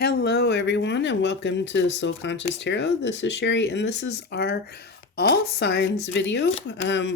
Hello, everyone, and welcome to Soul Conscious Tarot. This is Sherry, and this is our all signs video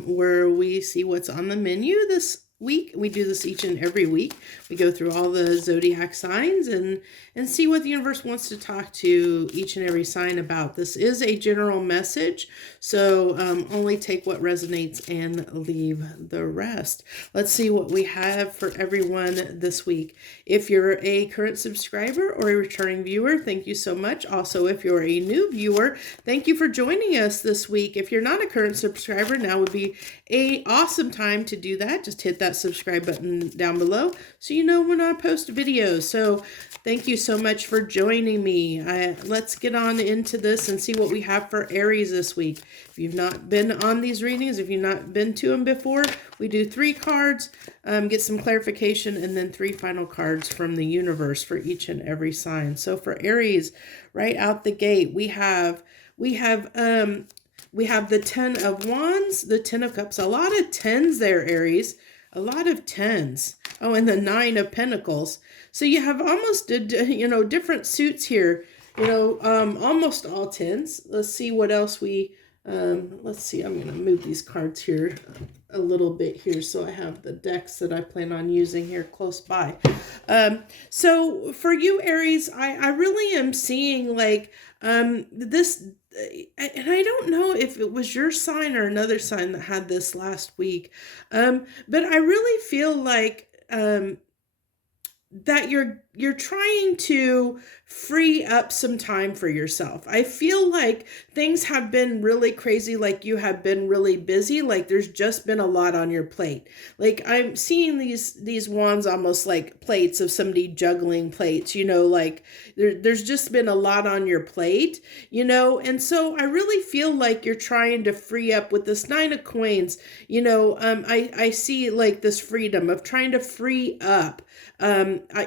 where we see what's on the menu this week. We do this each and every week. We go through all the zodiac signs and see what the universe wants to talk to each and every sign about. This is a general message, so only take what resonates and leave the rest. Let's see what we have for everyone this week. If you're a current subscriber or a returning viewer, thank you so much. Also, if you're a new viewer, thank you for joining us this week. If you're not a current subscriber, now would be an awesome time to do that. Just hit that subscribe button down below so you know when I post videos. So thank you so much for joining me. Let's get on into this and see what we have for Aries this week. If you've not been on these readings, if you've not been to them before, we do 3 cards, get some clarification, and then 3 final cards from the universe for each and every sign. So for Aries, right out the gate, we have the 10 of Wands, the 10 of Cups, a lot of 10s there, Aries, a lot of 10s. Oh, and the 9 of Pentacles. So you have almost, different suits here, almost all 10s. Let's see what else let's see, I'm going to move these cards here a little bit here so I have the decks that I plan on using here close by. So for you, Aries, I really am seeing like this, and I don't know if it was your sign or another sign that had this last week, but I really feel like that you're trying to free up some time for yourself. I feel like things have been really crazy, like you have been really busy, like there's just been a lot on your plate. Like I'm seeing these wands almost like plates of somebody juggling plates, like there's just been a lot on your plate, and so I really feel like you're trying to free up with this 9 of coins, I see like this freedom of trying to free up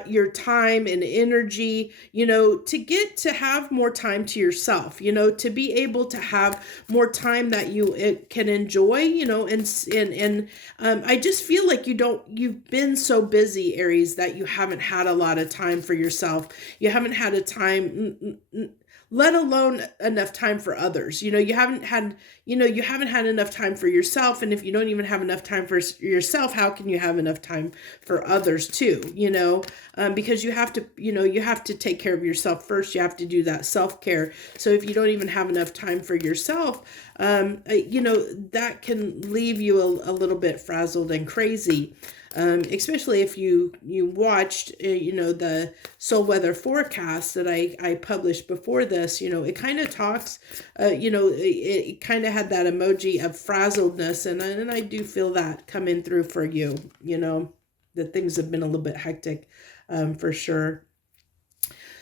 your time and energy, to get to have more time to yourself, to be able to have more time that you can enjoy, and I just feel like you've been so busy, Aries, that you haven't had a lot of time for yourself. You haven't had a time, let alone enough time for others. You haven't had enough time for yourself. And if you don't even have enough time for yourself, how can you have enough time for others too? Because you have to take care of yourself first. You have to do that self-care. So if you don't even have enough time for yourself, that can leave you a little bit frazzled and crazy. Especially if you watched, the soul weather forecast that I published before this, it kind of talks, it kind of had that emoji of frazzledness. And I do feel that coming through for you, that things have been a little bit hectic, for sure.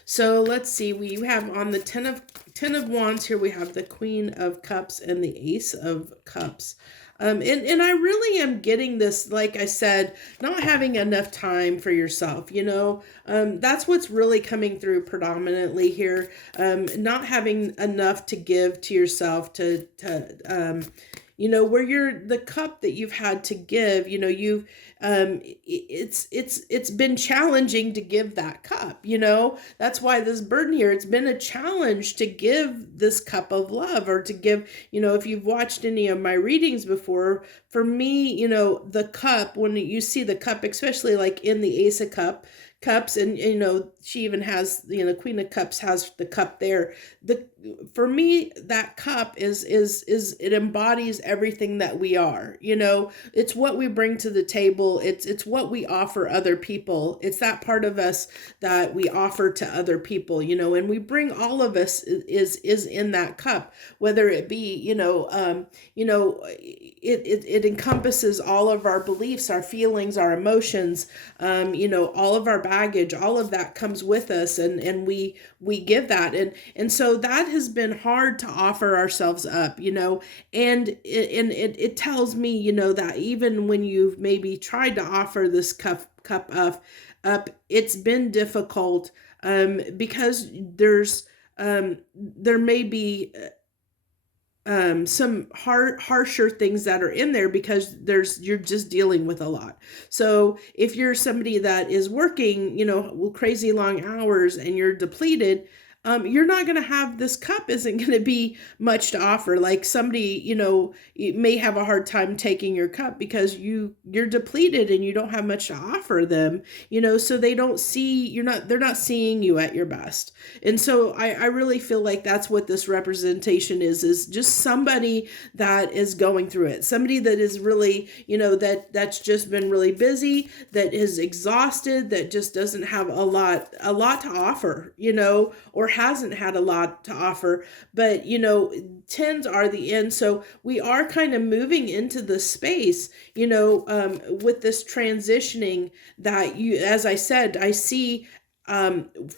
So let's see, we have on the 10 of Wands here, we have the Queen of Cups and the Ace of Cups. And I really am getting this, like I said, not having enough time for yourself, that's what's really coming through predominantly here. Not having enough to give to yourself to where you're the cup that you've had to give, it's been challenging to give that cup, that's why this burden here, it's been a challenge to give this cup of love, or to give, if you've watched any of my readings before, for me, the cup, when you see the cup, especially like in the Ace of Cups, and she even has, Queen of Cups has the cup there. For me, that cup is it embodies everything that we are. It's what we bring to the table. It's what we offer other people. It's that part of us that we offer to other people. And we bring, all of us is in that cup, whether it be it encompasses all of our beliefs, our feelings, our emotions, all of our baggage, all of that comes with us, and we give that, and so that has been hard to offer ourselves up, and it tells me, that even when you've maybe tried to offer this cup up, it's been difficult, because there may be some harsher things that are in there because you're just dealing with a lot. So if you're somebody that is working, crazy long hours and you're depleted, you're not going to have, this cup isn't going to be much to offer. Like somebody, you may have a hard time taking your cup because you're depleted and you don't have much to offer them, so they don't see, they're not seeing you at your best. And so I really feel like that's what this representation is just somebody that is going through it. Somebody that is really, that's just been really busy, that is exhausted, that just doesn't have a lot to offer, or hasn't had a lot to offer. But, tens are the end. So we are kind of moving into the space, with this transitioning that as I said, I see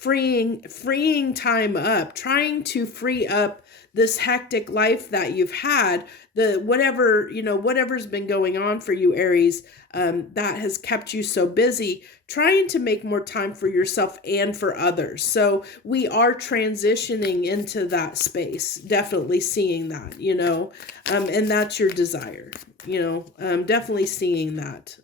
freeing time up, trying to free up this hectic life that you've had, whatever's been going on for you, Aries, that has kept you so busy, trying to make more time for yourself and for others. So we are transitioning into that space, definitely seeing that, and that's your desire, definitely seeing that,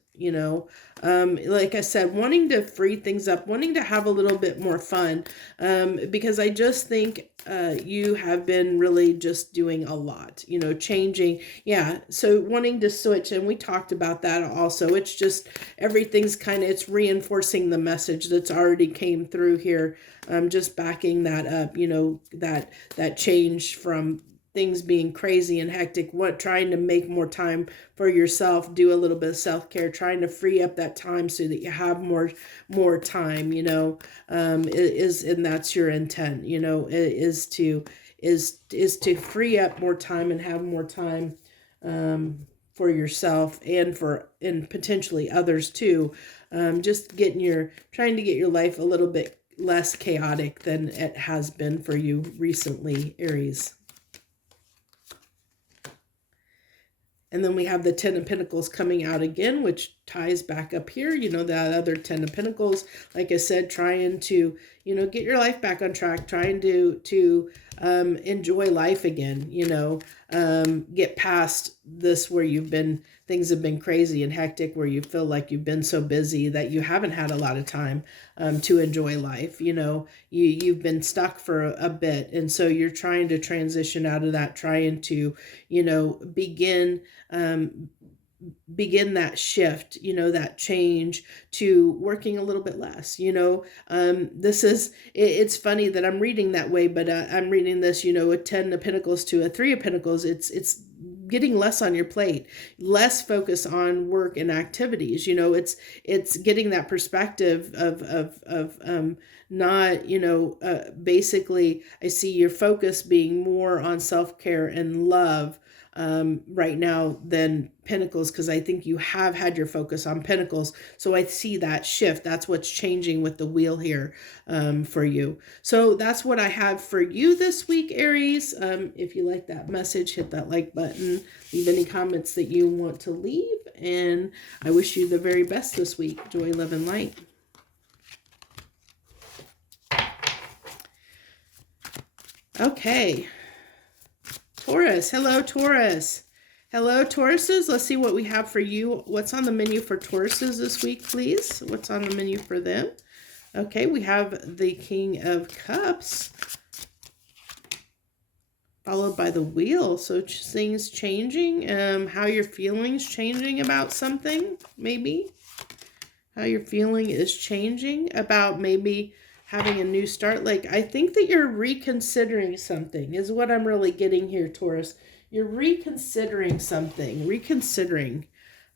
like I said, wanting to free things up, wanting to have a little bit more fun, because I just think you have been really just doing a lot, changing. Yeah. So wanting to switch, and we talked about that also. It's just everything's it's reinforcing the message that's already came through here. Just backing that up, that change from things being crazy and hectic, trying to make more time for yourself, do a little bit of self-care, trying to free up that time so that you have more time, and that's your intent, is to free up more time and have more time for yourself and potentially others too. Just trying to get your life a little bit less chaotic than it has been for you recently, Aries. And then we have the Ten of Pentacles coming out again, which ties back up here, that other Ten of Pentacles, like I said, trying to, get your life back on track, trying to enjoy life again, get past this where things have been crazy and hectic, where you feel like you've been so busy that you haven't had a lot of time to enjoy life. You've been stuck for a bit. And so you're trying to transition out of that, trying to, begin that shift, that change to working a little bit less, it's funny that I'm reading that way, but I'm reading this, a 10 of Pentacles to a 3 of Pentacles. It's getting less on your plate, less focus on work and activities. It's getting that perspective of not, basically I see your focus being more on self-care and love right now than Pentacles, because I think you have had your focus on Pentacles. So I see that shift. That's what's changing with the wheel here for you. So that's what I have for you this week, Aries. If you like that message, hit that like button, leave any comments that you want to leave, and I wish you the very best this week. Joy, love, and light. Okay. Taurus. Hello, Taurus. Hello, Tauruses. Let's see what we have for you. What's on the menu for Tauruses this week, please? What's on the menu for them? Okay, we have the King of Cups, followed by the Wheel. So things changing. How your feelings changing about something, maybe. How your feeling is changing about maybe having a new start. Like, I think that you're reconsidering something is what I'm really getting here, Taurus. You're reconsidering something,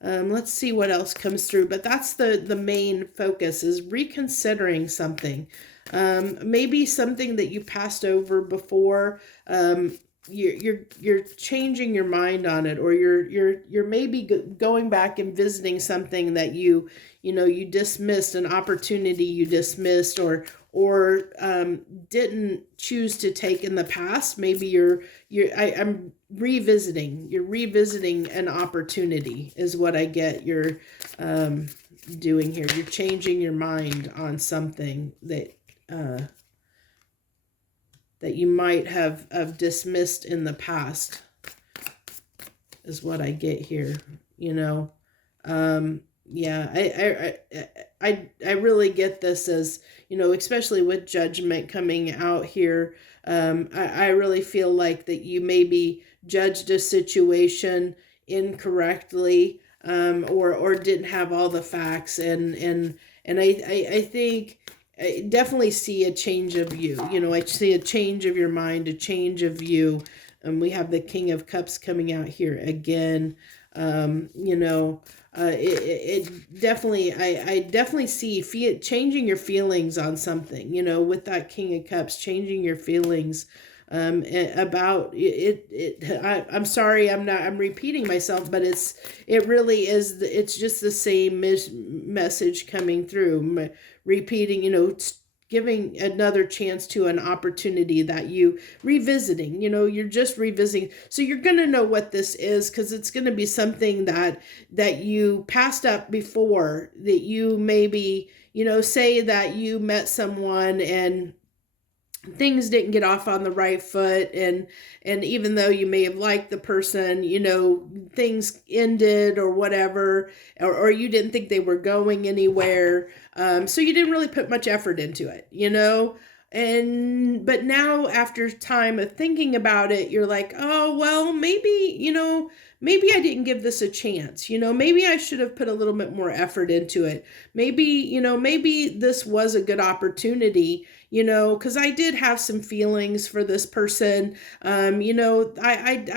let's see what else comes through, but that's the main focus, is reconsidering something. Maybe something that you passed over before. You're changing your mind on it, or you're maybe going back and visiting something that you dismissed, an opportunity you dismissed, or didn't choose to take in the past. Maybe I'm revisiting. You're revisiting an opportunity is what I get you're doing here. You're changing your mind on something that you might have dismissed in the past. is what I get here, yeah, I really get this as, especially with judgment coming out here. I really feel like that you maybe judged a situation incorrectly, or didn't have all the facts, and I think I definitely see a change of you. I see a change of your mind, a change of you. We have the King of Cups coming out here again. It definitely, I definitely see changing your feelings on something, with that King of Cups, changing your feelings about it. I'm sorry, I'm repeating myself, but it really is, it's just the same message coming through, repeating, giving another chance to an opportunity that you revisiting, you're just revisiting. So you're going to know what this is, because it's going to be something that you passed up before, that you maybe, say that you met someone and things didn't get off on the right foot, and even though you may have liked the person, things ended or whatever, or you didn't think they were going anywhere, so you didn't really put much effort into it, but now after time of thinking about it, you're like, oh well, maybe I didn't give this a chance, maybe I should have put a little bit more effort into it, maybe this was a good opportunity, because I did have some feelings for this person. I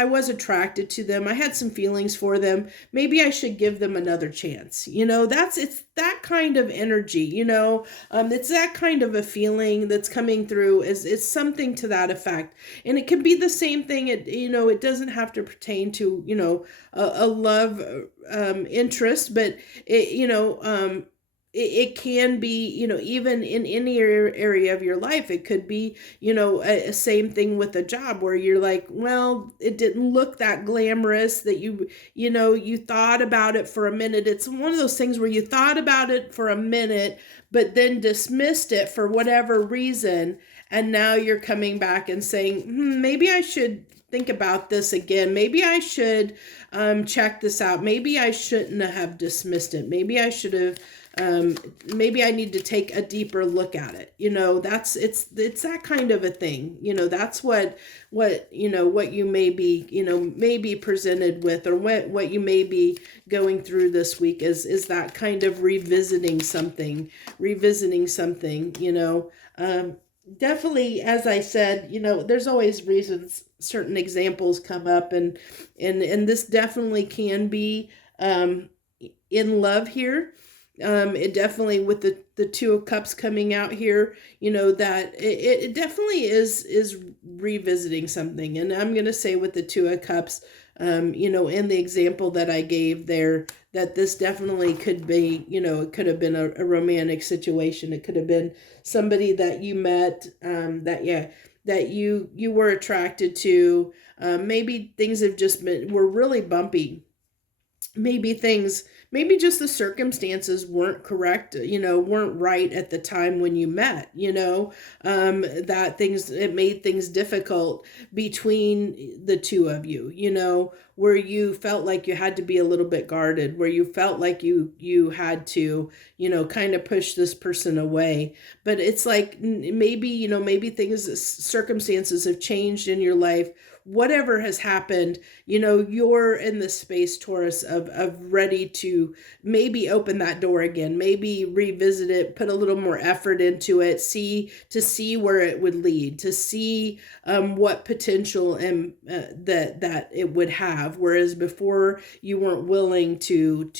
was attracted to them. I had some feelings for them. Maybe I should give them another chance. It's that kind of energy, it's that kind of a feeling that's coming through. It's something to that effect. And it can be the same thing. It doesn't have to pertain to, a love interest, but it can be, even in any area of your life. It could be, a same thing with a job where you're like, well, it didn't look that glamorous, that you thought about it for a minute. It's one of those things where you thought about it for a minute, but then dismissed it for whatever reason. And now you're coming back and saying, maybe I should think about this again. Maybe I should check this out. Maybe I shouldn't have dismissed it. Maybe I should have, maybe I need to take a deeper look at it. It's that kind of a thing. That's what you may be presented with, or what you may be going through this week is that kind of revisiting something, definitely, as I said, there's always reasons certain examples come up, and this definitely can be in love here. It definitely, with the Two of Cups coming out here, that it definitely is revisiting something. And I'm going to say with the Two of Cups, in the example that I gave there, that this definitely could be, it could have been a romantic situation. It could have been somebody that you met, that you were attracted to. Maybe things have just were really bumpy. Maybe just the circumstances weren't correct, weren't right at the time when you met, that it made things difficult between the two of you, where you felt like you had to be a little bit guarded, where you felt like you had to, kind of push this person away. But it's like, maybe circumstances have changed in your life. Whatever has happened, you're in the space, Taurus, of ready to maybe open that door again, maybe revisit it, put a little more effort into it, see where it would lead, to see what potential and that it would have. Whereas before you weren't willing to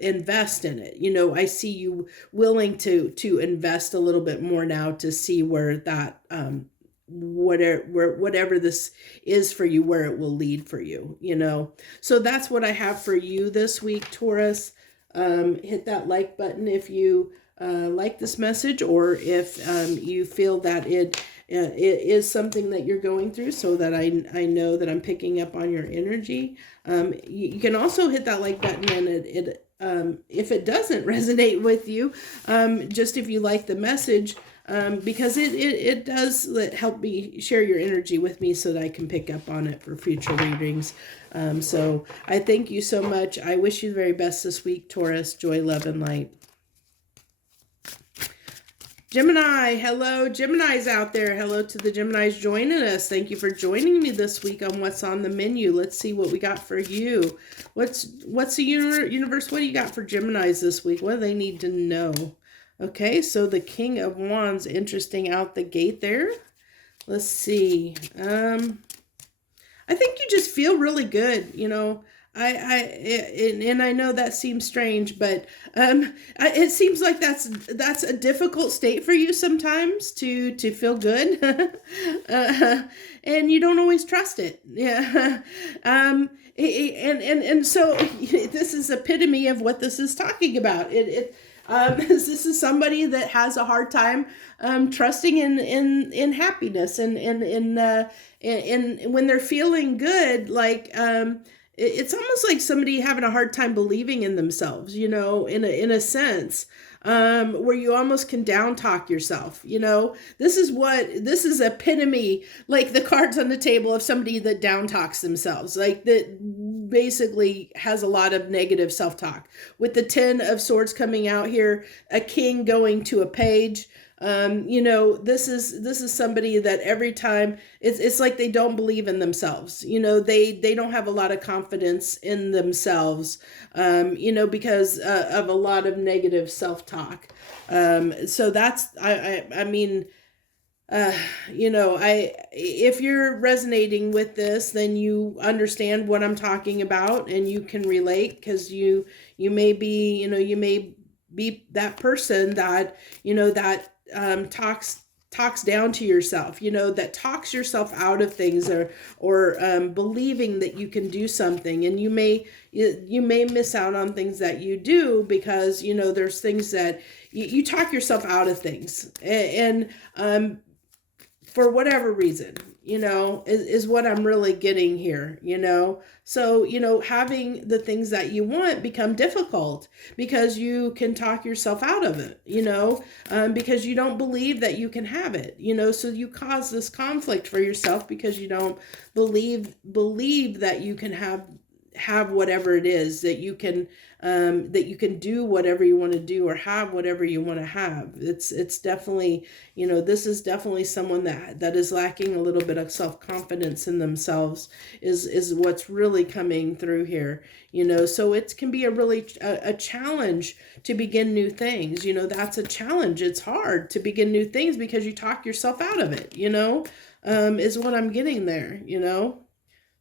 invest in it. I see you willing to invest a little bit more now, to see where that whatever this is for you, where it will lead for you, So that's what I have for you this week, Taurus. Hit that like button if you like this message, or if you feel that it is something that you're going through, so that I know that I'm picking up on your energy. You can also hit that like button, and if it doesn't resonate with you, just if you like the message, because it does help me share your energy with me so that I can pick up on it for future readings. So I thank you so much. I wish you the very best this week, Taurus. Joy, love, and light. Gemini, hello. Gemini's out there. Hello to the Geminis joining us. Thank you for joining me this week on What's on the Menu. Let's see what we got for you. What's the universe? What do you got for Geminis this week? What do they need to know? Okay, so the King of Wands, interesting out the gate there. Let's see. I think you just feel really good, you know. And I know that seems strange, but it seems like that's a difficult state for you sometimes to feel good, and you don't always trust it. Yeah, and so this is epitome of what this is talking about. This is somebody that has a hard time trusting in happiness and when they're feeling good, like it's almost like somebody having a hard time believing in themselves, you know, in a sense, where you almost can down talk yourself. You know, this is epitome, like the cards on the table of somebody that down talks themselves, like that basically has a lot of negative self-talk. With the 10 of Swords coming out here, a king going to a page. You know, this is somebody that every time it's like they don't believe in themselves. You know, they don't have a lot of confidence in themselves, you know, because of a lot of negative self-talk. So that's, I mean, you know, if you're resonating with this, then you understand what I'm talking about and you can relate, because you may be, you know, you may be that person that, you know, that talks down to yourself, you know, that talks yourself out of things, or believing that you can do something, and you may miss out on things that you do because, you know, there's things that you talk yourself out of things, and for whatever reason, you know, is what I'm really getting here, you know. So, you know, having the things that you want become difficult because you can talk yourself out of it, you know, because you don't believe that you can have it, you know. So you cause this conflict for yourself because you don't believe that you can have whatever it is, that you can do whatever you want to do or have whatever you want to have. It's definitely, you know, this is definitely someone that is lacking a little bit of self-confidence in themselves is what's really coming through here, you know. So it can be a challenge to begin new things, you know. That's a challenge. It's hard to begin new things because you talk yourself out of it, you know, is what I'm getting there, you know.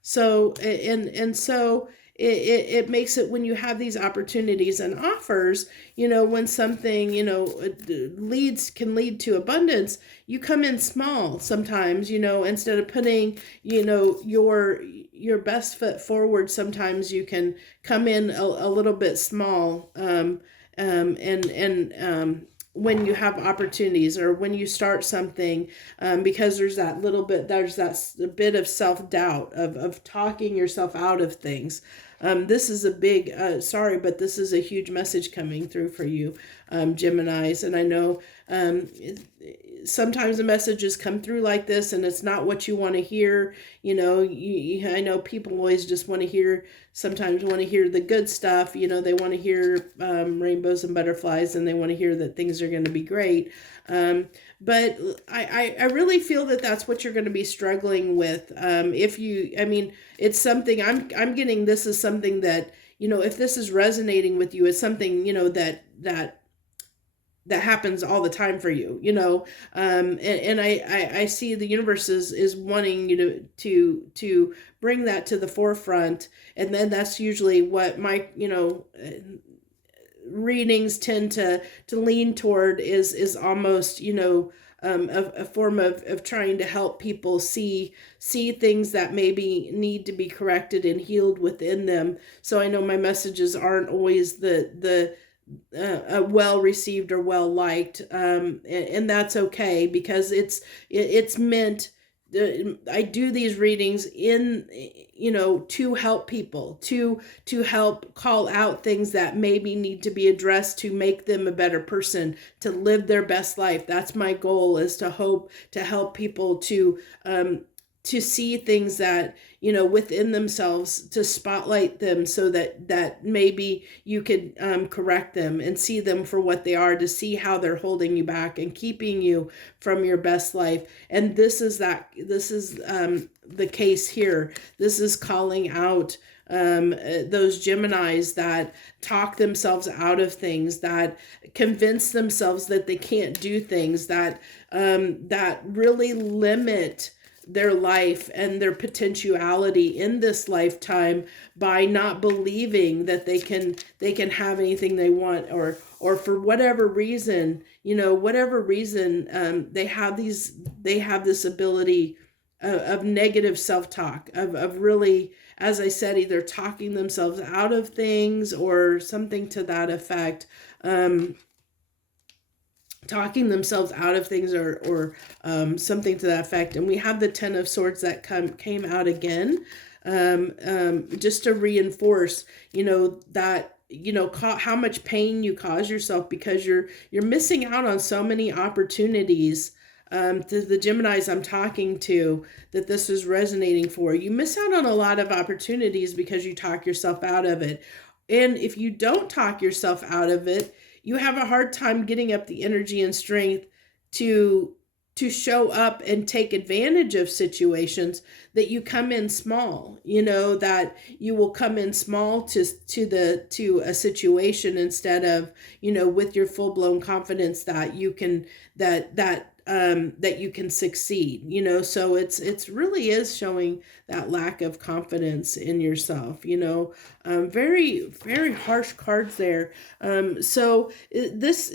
So, and so it makes it, when you have these opportunities and offers, you know, when something, you know, can lead to abundance, you come in small sometimes, you know, instead of putting, you know, your best foot forward. Sometimes you can come in a little bit small, when you have opportunities or when you start something, because there's that bit of self-doubt of talking yourself out of things. This is a big, sorry, but this is a huge message coming through for you, Geminis. And I know sometimes the messages come through like this and it's not what you want to hear. You know, I know people always just sometimes want to hear the good stuff. You know, they want to hear rainbows and butterflies, and they want to hear that things are going to be great. But I really feel that that's what you're going to be struggling with. It's something I'm getting. This is something that, you know, if this is resonating with you, it's something, you know, that happens all the time for you, you know. And I see the universe is wanting you to bring that to the forefront. And then that's usually what my, you know, readings tend to lean toward is almost, you know, a form of trying to help people see things that maybe need to be corrected and healed within them. So I know my messages aren't always the well received or well liked, and that's okay, because it's meant I do these readings to help people, to help call out things that maybe need to be addressed to make them a better person, to live their best life. That's my goal, is to help people to see things that, within themselves, to spotlight them so that maybe you could correct them and see them for what they are, to see how they're holding you back and keeping you from your best life. And this is the case here. This is calling out those Geminis that talk themselves out of things, that convince themselves that they can't do things, that really limit their life and their potentiality in this lifetime by not believing that they can have anything they want, or for whatever reason, they have this ability of negative self-talk, of really, as I said, either talking themselves out of things or something to that effect. Talking themselves out of things, or something to that effect. And we have the Ten of Swords that came out again, just to reinforce, that, how much pain you cause yourself because you're missing out on so many opportunities. To the Geminis I'm talking to, that this is resonating for, you miss out on a lot of opportunities because you talk yourself out of it. And if you don't talk yourself out of it, you have a hard time getting up the energy and strength to show up and take advantage of situations, that you come in small, that you will come in small to a situation, instead of, with your full-blown confidence that you can, that you can succeed, so it's really is showing that lack of confidence in yourself, very, very harsh cards there. So this,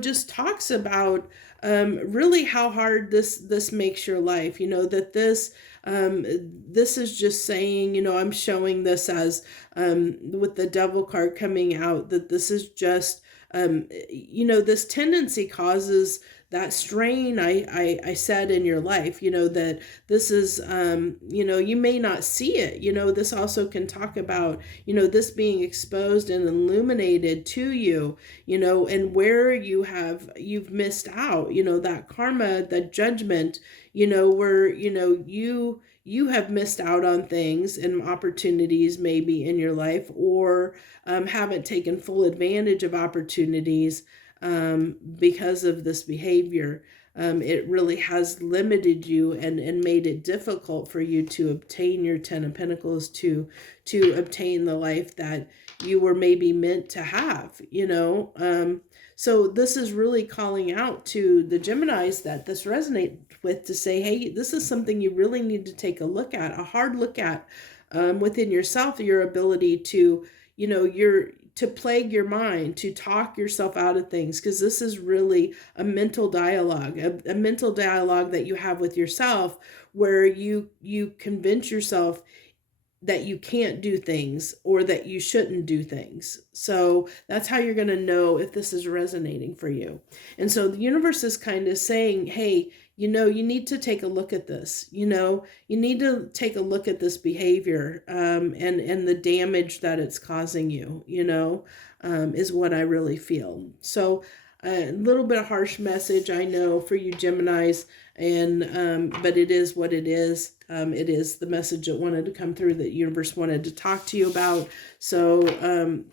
just talks about really how hard this makes your life, that this is just saying, I'm showing this as, with the Devil card coming out, that this is just, this tendency causes that strain I said in your life, that this is, you may not see it, this also can talk about, this being exposed and illuminated to you, and where you've missed out, that karma, that judgment, where, you have missed out on things and opportunities maybe in your life, or haven't taken full advantage of opportunities because of this behavior. It really has limited you and made it difficult for you to obtain your Ten of Pentacles, to obtain the life that you were maybe meant to have, so this is really calling out to the Geminis that this resonates with, to say, hey, this is something you really need to take a look at, a hard look at, within yourself, your ability to, to plague your mind, to talk yourself out of things, because this is really a mental dialogue, a mental dialogue that you have with yourself, where you convince yourself that you can't do things, or that you shouldn't do things. So that's how you're going to know if this is resonating for you. And so the universe is kind of saying, hey, you need to take a look at this, you need to take a look at this behavior, and the damage that it's causing you, is what I really feel. So a little bit of harsh message, I know, for you Geminis, and but it is what it is. It is the message that wanted to come through, that universe wanted to talk to you about. So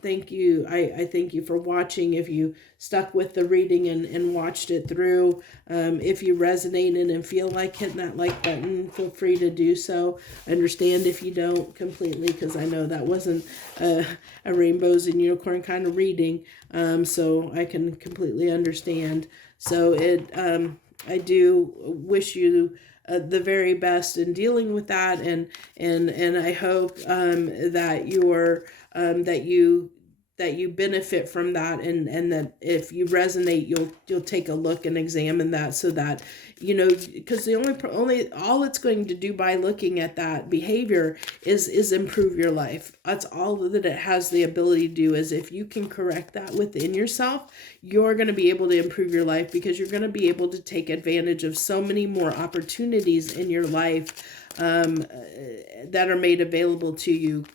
thank you. I thank you for watching. If you stuck with the reading and watched it through, if you resonated and feel like hitting that like button, feel free to do so. I understand if you don't completely, because I know that wasn't a rainbows and unicorn kind of reading, so I can completely understand. So I do wish you the very best in dealing with that, and I hope that that you benefit from that, and that if you resonate, you'll take a look and examine that, so that, you know, because the only all it's going to do by looking at that behavior is improve your life. That's all that it has the ability to do. Is if you can correct that within yourself, you're going to be able to improve your life, because you're going to be able to take advantage of so many more opportunities in your life that are made available to you,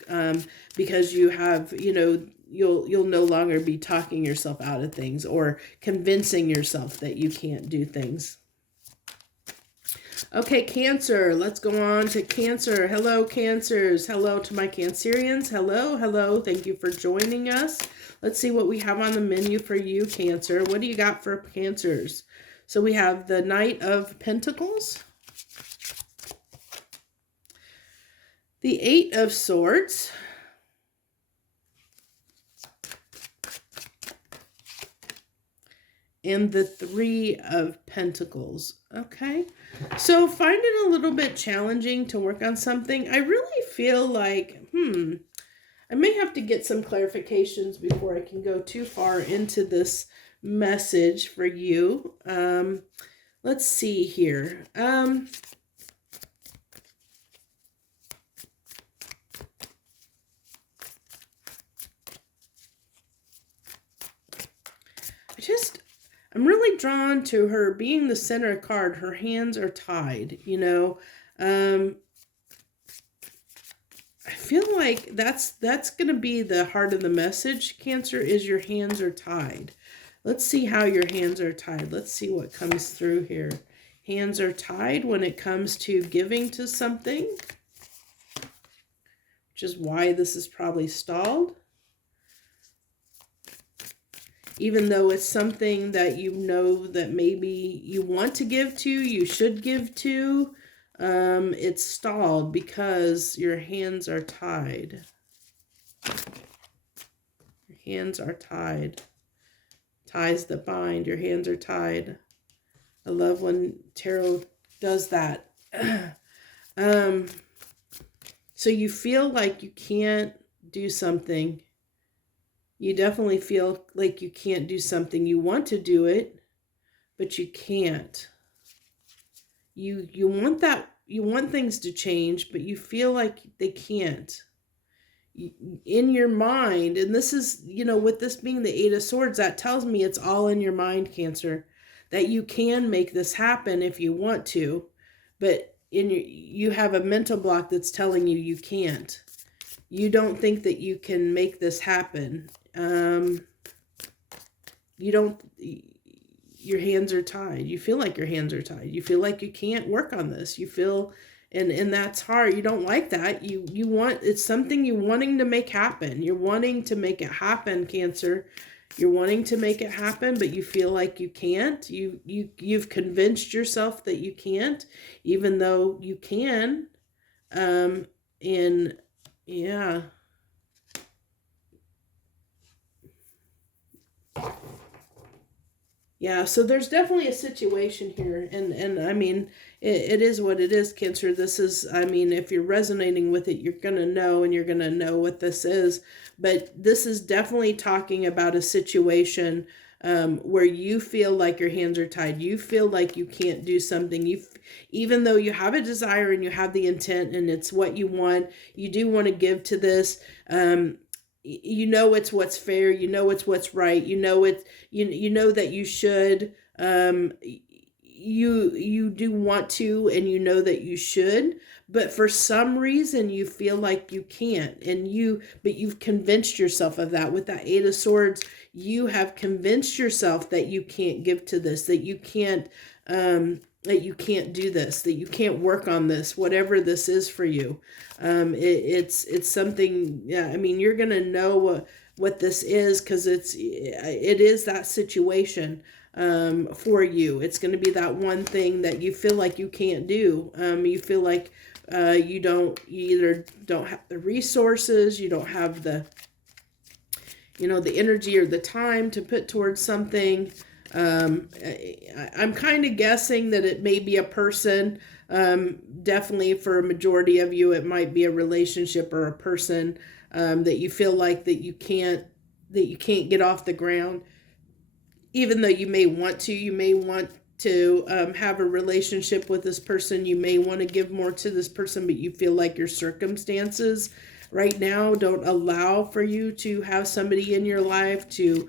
because you have, you know, you'll no longer be talking yourself out of things or convincing yourself that you can't do things. Okay, Cancer, let's go on to Cancer. Hello, Cancers. Hello to my Cancerians. Hello, hello. Thank you for joining us. Let's see what we have on the menu for you, Cancer. What do you got for Cancers? So we have the Knight of Pentacles, the Eight of Swords, and the Three of Pentacles. Okay, so find it a little bit challenging to work on something. I really feel like, I may have to get some clarifications before I can go too far into this message for you. Let's see here. I I'm really drawn to her being the center card. Her hands are tied, you know. I feel like that's going to be the heart of the message, Cancer, is your hands are tied. Let's see how your hands are tied. Let's see what comes through here. Hands are tied when it comes to giving to something, which is why this is probably stalled. Even though it's something that you know that maybe you want to give to, you should give to, it's stalled because your hands are tied. Your hands are tied. Ties that bind. Your hands are tied. I love when tarot does that. So you feel like you can't do something. You definitely feel like you can't do something. You want to do it, but you can't. You want that, you want things to change, but you feel like they can't. In your mind, and this is, you know, with this being the Eight of Swords, that tells me it's all in your mind, Cancer, that you can make this happen if you want to, but you have a mental block that's telling you can't. You don't think that you can make this happen. Your hands are tied. You feel like your hands are tied. You feel like you can't work on this. You feel, and that's hard. You don't like that. You want, it's something you're wanting to make happen. You're wanting to make it happen, Cancer. You're wanting to make it happen, but you feel like you can't. You've convinced yourself that you can't, even though you can. And yeah. Yeah, so there's definitely a situation here, and I mean, it is what it is, Cancer. This is, I mean, if you're resonating with it, you're going to know, and you're going to know what this is, but this is definitely talking about a situation where you feel like your hands are tied. You feel like you can't do something. Even though you have a desire and you have the intent and it's what you want, you do want to give to this. You know it's what's fair. You know it's what's right. You know it. You know that you should. You do want to, and you know that you should. But for some reason, you feel like you can't, but you've convinced yourself of that. With that Eight of Swords, you have convinced yourself that you can't give to this, that you can't do this, that you can't work on this, whatever this is for you. It's something. Yeah, I mean, you're gonna know what this is, because it is that situation for you. It's going to be that one thing that you feel like you can't do. You feel like you either don't have the resources, you don't have the energy or the time to put towards something. I'm kind of guessing that it may be a person. Definitely for a majority of you, it might be a relationship or a person that you feel like that you can't that you can't get off the ground, even though you may want to have a relationship with this person. You may want to give more to this person, but you feel like your circumstances right now don't allow for you to have somebody in your life, to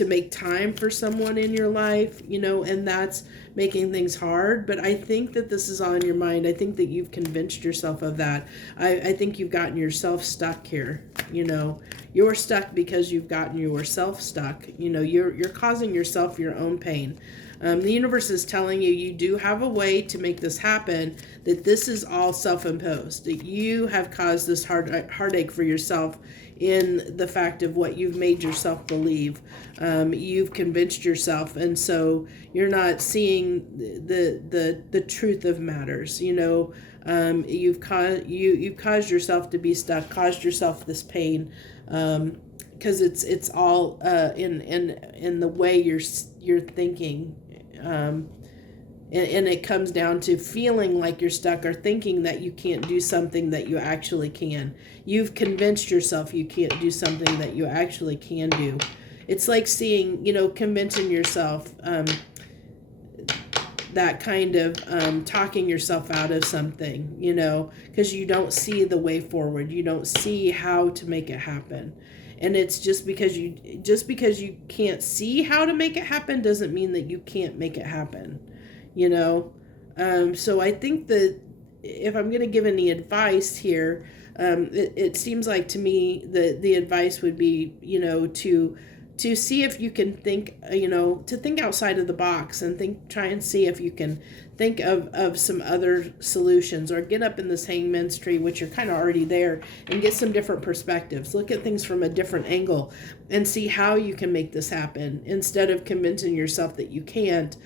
make time for someone in your life, and that's making things hard. But I think that this is all in your mind. I think that you've convinced yourself of that. I think you've gotten yourself stuck here. You're stuck because you've gotten yourself stuck. You're causing yourself your own pain. The universe is telling you, you do have a way to make this happen, that this is all self-imposed, that you have caused this heartache for yourself in the fact of what you've made yourself believe. You've convinced yourself, and so you're not seeing the truth of matters. You've caused yourself to be stuck, caused yourself this pain, because it's all in the way you're thinking. And it comes down to feeling like you're stuck, or thinking that you can't do something that you actually can. You've convinced yourself you can't do something that you actually can do. It's like seeing, convincing yourself, that kind of talking yourself out of something, because you don't see the way forward. You don't see how to make it happen. And it's just because you can't see how to make it happen doesn't mean that you can't make it happen, So I think that if I'm going to give any advice here, it seems like to me that the advice would be, to see if you can think, to think outside of the box, and try and see if you can think of some other solutions, or get up in this hangman's tree, which you're kind of already there, and get some different perspectives. Look at things from a different angle and see how you can make this happen, instead of convincing yourself that you can't.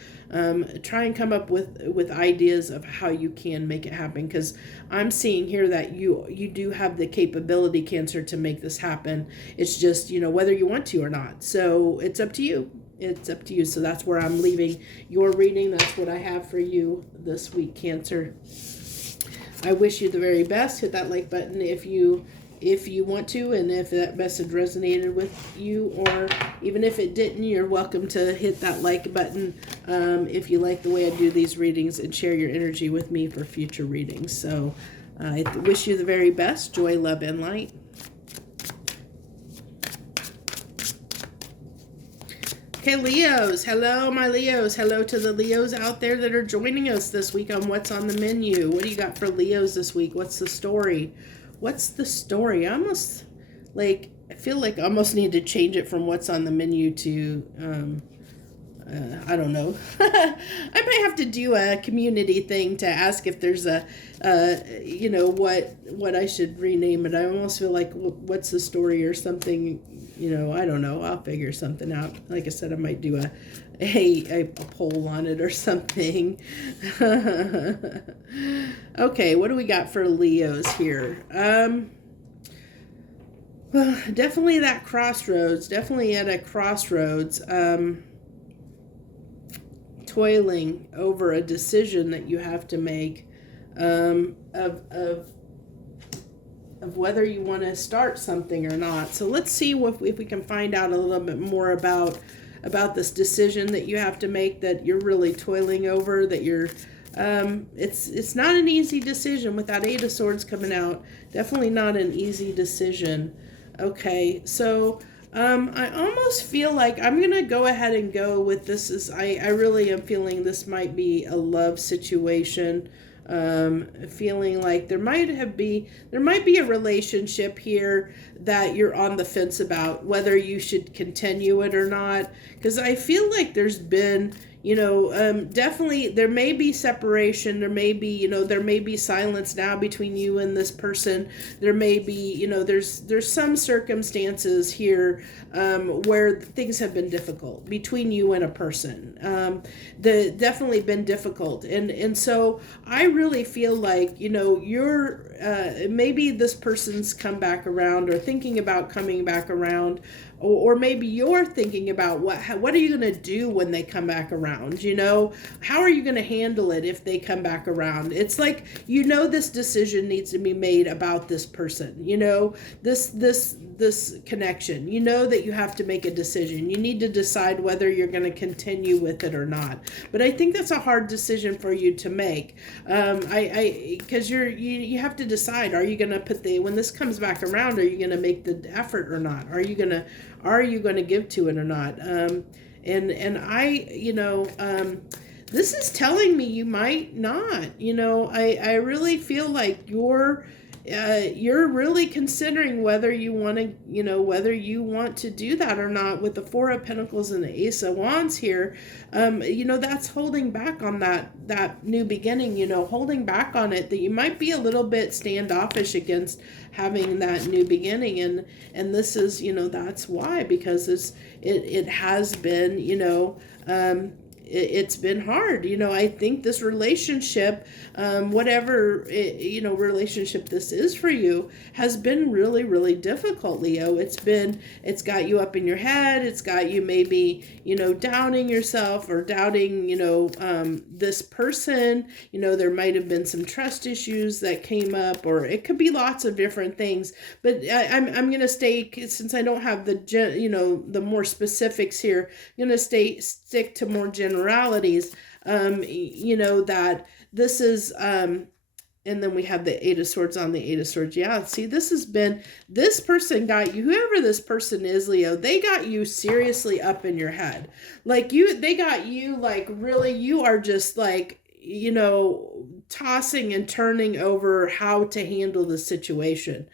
Try and come up with ideas of how you can make it happen, because I'm seeing here that you do have the capability, Cancer, to make this happen. It's just, whether you want to or not. So it's up to you. It's up to you. So that's where I'm leaving your reading. That's what I have for you this week, Cancer. I wish you the very best. Hit that like button if you want to, and if that message resonated with you, or even if it didn't, you're welcome to hit that like button if you like the way I do these readings, and share your energy with me for future readings. So I wish you the very best. Joy, love, and light. Okay, Leos. Hello, my Leos. Hello to the Leos out there that are joining us this week on What's on the Menu. What do you got for Leos this week? What's the story? What's the story? I feel like I almost need to change it from What's on the Menu to, I don't know. I might have to do a community thing to ask if there's what I should rename it. I almost feel like What's the Story or something, I don't know. I'll figure something out. Like I said, I might do a poll on it or something. Okay, what do we got for Leos here? Well, definitely that crossroads. Definitely at a crossroads. Toiling over a decision that you have to make, of whether you want to start something or not. So let's see if we can find out a little bit more about this decision that you have to make, that you're really toiling over, that you're it's not an easy decision with that Eight of Swords coming out. Definitely not an easy decision. Okay, so I almost feel like I'm going to go ahead and go with this. I really am feeling this might be a love situation. Feeling like there might be a relationship here that you're on the fence about whether you should continue it or not. Because I feel like there's been, definitely there may be separation. There may be silence now between you and this person. There may be, there's some circumstances here where things have been difficult between you and a person. Definitely been difficult. And so I really feel like, you're, maybe this person's come back around or thinking about coming back around, or maybe you're thinking about what are you going to do when they come back around, you know? How are you going to handle it if they come back around? It's like, you know, this decision needs to be made about this person, you know, this connection. You know that you have to make a decision. You need to decide whether you're going to continue with it or not. But I think that's a hard decision for you to make. Because you have to decide, are you going to put when this comes back around, are you going to make the effort or not? Are you going to give to it or not? And I, you know, this is telling me you might not, you know. I really feel like you're really considering whether you want to, you know, whether you want to do that or not. With the Four of Pentacles and the Ace of Wands here, you know, that's holding back on that new beginning, you know, holding back on it, that you might be a little bit standoffish against having that new beginning. And this is, you know, that's why, because it has been, you know, it's been hard. You know, I think this relationship, whatever, you know, relationship this is for you, has been really, really difficult, Leo. It's got you up in your head. It's got you maybe, you know, doubting yourself or doubting, you know, this person. You know, there might have been some trust issues that came up, or it could be lots of different things. But I'm going to stay, since I don't have you know, the more specifics here, I'm going to stick to more generalities. You know, that this is, and then we have the Eight of Swords on the Eight of Swords. Yeah, see, this person got you, whoever this person is, Leo, they got you seriously up in your head. Like they got you, like, really, you are just like, you know, tossing and turning over how to handle the situation.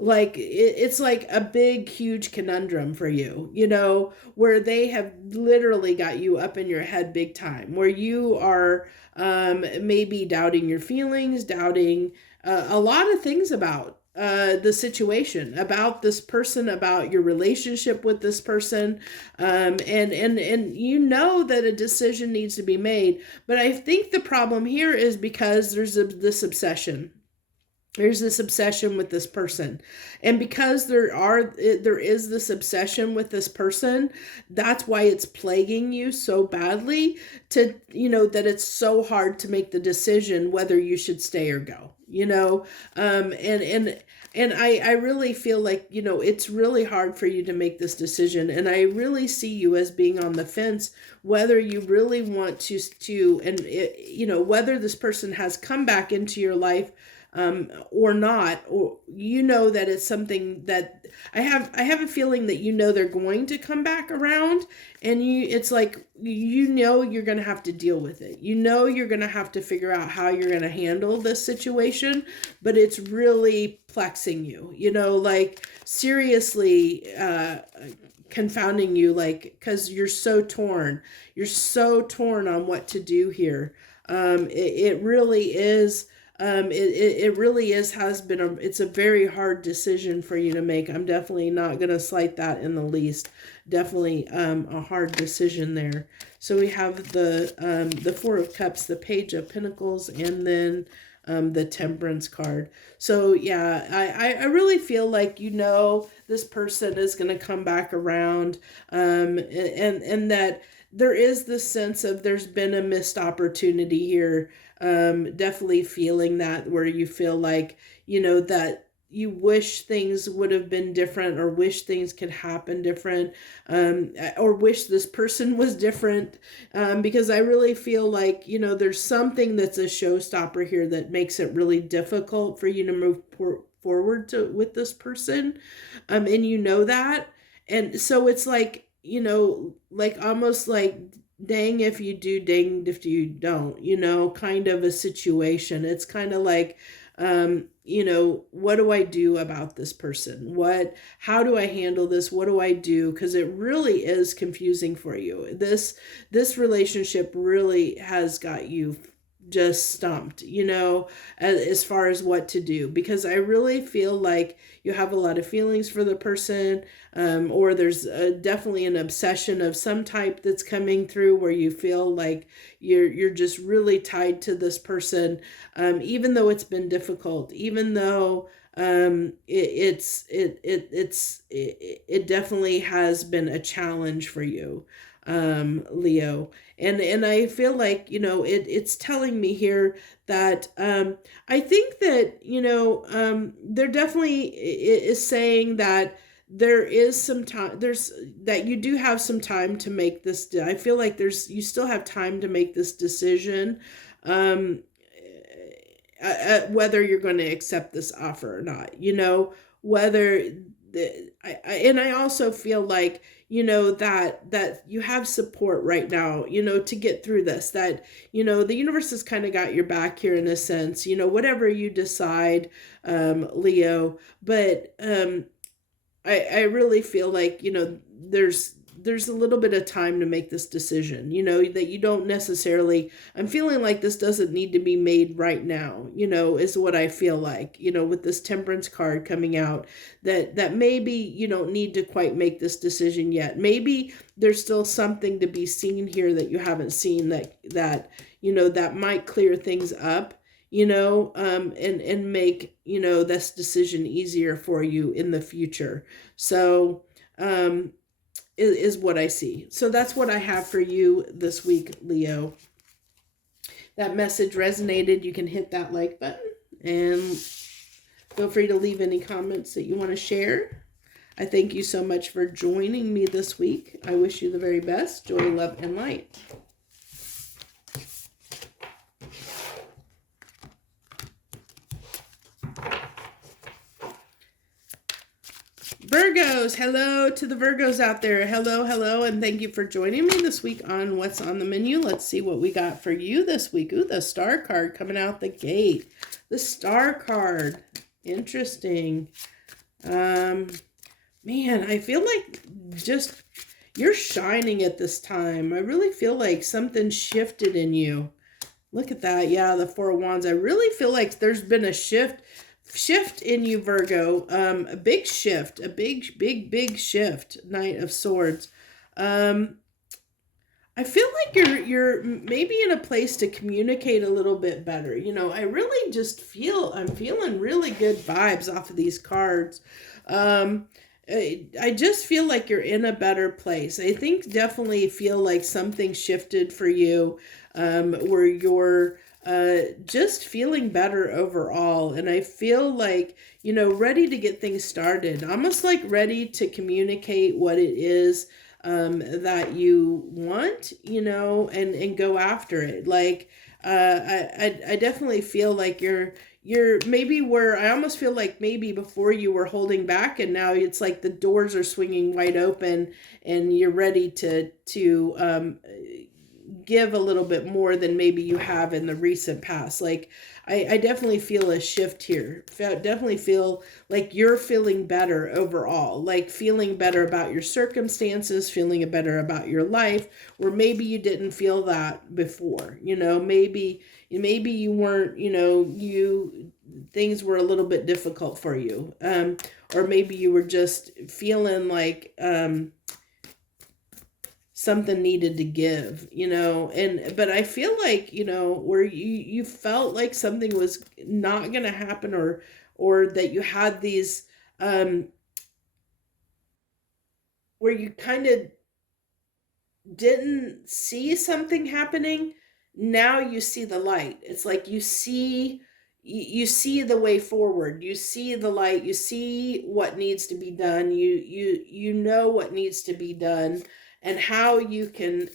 Like it's like a big, huge conundrum for you, you know, where they have literally got you up in your head big time, where you are maybe doubting your feelings, doubting a lot of things about the situation, about this person, about your relationship with this person. And you know that a decision needs to be made. But I think the problem here is because there's this obsession. There's this obsession with this person. And because there is this obsession with this person, that's why it's plaguing you so badly, to, you know, that it's so hard to make the decision whether you should stay or go, you know. And I really feel like, you know, it's really hard for you to make this decision. And I really see you as being on the fence, whether you really want to, and you know, whether this person has come back into your life or not, or you know that it's something that I have a feeling that, you know, they're going to come back around, and it's like, you know, you're going to have to deal with it. You know, you're going to have to figure out how you're going to handle this situation, but it's really plexing you, you know, like seriously confounding you, like, because you're so torn on what to do here. It really is. It really it's a very hard decision for you to make. I'm definitely not going to slight that in the least. Definitely a hard decision there. So we have the Four of Cups, the Page of Pentacles, and then the Temperance card. So yeah, I really feel like, you know, this person is going to come back around, and that there is this sense of there's been a missed opportunity here. Definitely feeling that, where you feel like, you know, that you wish things would have been different, or wish things could happen different, or wish this person was different, because I really feel like, you know, there's something that's a showstopper here that makes it really difficult for you to move forward with this person, and you know that. And so it's like, you know, like almost like, dang if you do, danged if you don't, you know, kind of a situation. It's kind of like, you know, what do I do about this person? How do I handle this? What do I do? Because it really is confusing for you. This relationship really has got you just stumped, you know, as far as what to do, because I really feel like you have a lot of feelings for the person, or there's definitely an obsession of some type that's coming through, where you feel like you're just really tied to this person, even though it's been difficult, even though It definitely has been a challenge for you, Leo. And I feel like, it's telling me here that, I think that, there definitely is saying that there is some time, that you do have some time to make this. I feel like you still have time to make this decision, um, whether you're going to accept this offer or not, whether and I also feel like, that you have support right now, to get through this, that, the universe has kind of got your back here in a sense, whatever you decide, Leo. But, I really feel like, there's a little bit of time to make this decision, that you don't necessarily, I'm feeling like this doesn't need to be made right now, is what I feel like, with this Temperance card coming out, that maybe you don't need to quite make this decision yet. Maybe there's still something to be seen here that you haven't seen, that might clear things up, and make, this decision easier for you in the future. So, is what I see. So that's what I have for you this week, Leo. That message resonated. You can hit that like button and feel free to leave any comments that you want to share. I thank you so much for joining me this week. I wish you the very best. Joy, love, and light. Virgos, hello to the Virgos out there. Hello, and thank you for joining me this week on What's on the Menu. Let's see what we got for you this week. Ooh, the Star card coming out the gate. The Star card. Interesting. Man, I feel like just you're shining at this time. I really feel like something shifted in you. Look at that. Yeah, the Four of Wands. I really feel like there's been a shift in you, Virgo. A big shift, a big shift. Knight of Swords. I feel like you're maybe in a place to communicate a little bit better. I really just I'm feeling really good vibes off of these cards. I just feel like you're in a better place. I think definitely feel like something shifted for you, where you're just feeling better overall. And I feel like, ready to get things started, almost like ready to communicate what it is that you want, and go after it. Like, I definitely feel like you're maybe where I almost feel like maybe before you were holding back, and now it's like the doors are swinging wide open and you're ready to give a little bit more than maybe you have in the recent past. Like, I definitely feel a shift here. Definitely feel like you're feeling better overall, like feeling better about your circumstances, feeling better about your life, where maybe you didn't feel that before. Maybe you weren't, things were a little bit difficult for you. Or maybe you were just feeling like, something needed to give, but I feel like, where you felt like something was not going to happen, or that you had these, where you kind of didn't see something happening. Now you see the light. It's like you see the way forward. You see the light. You see what needs to be done. You know what needs to be done, and how you can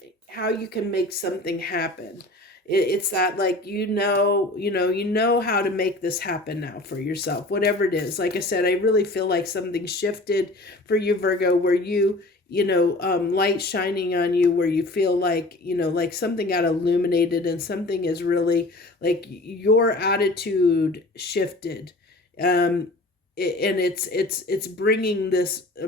make something happen. It's that, like, you know how to make this happen now for yourself, whatever it is. Like I said, I really feel like something shifted for you, Virgo, where light shining on you, where you feel like, like something got illuminated, and something is really, like, your attitude shifted. And it's bringing this a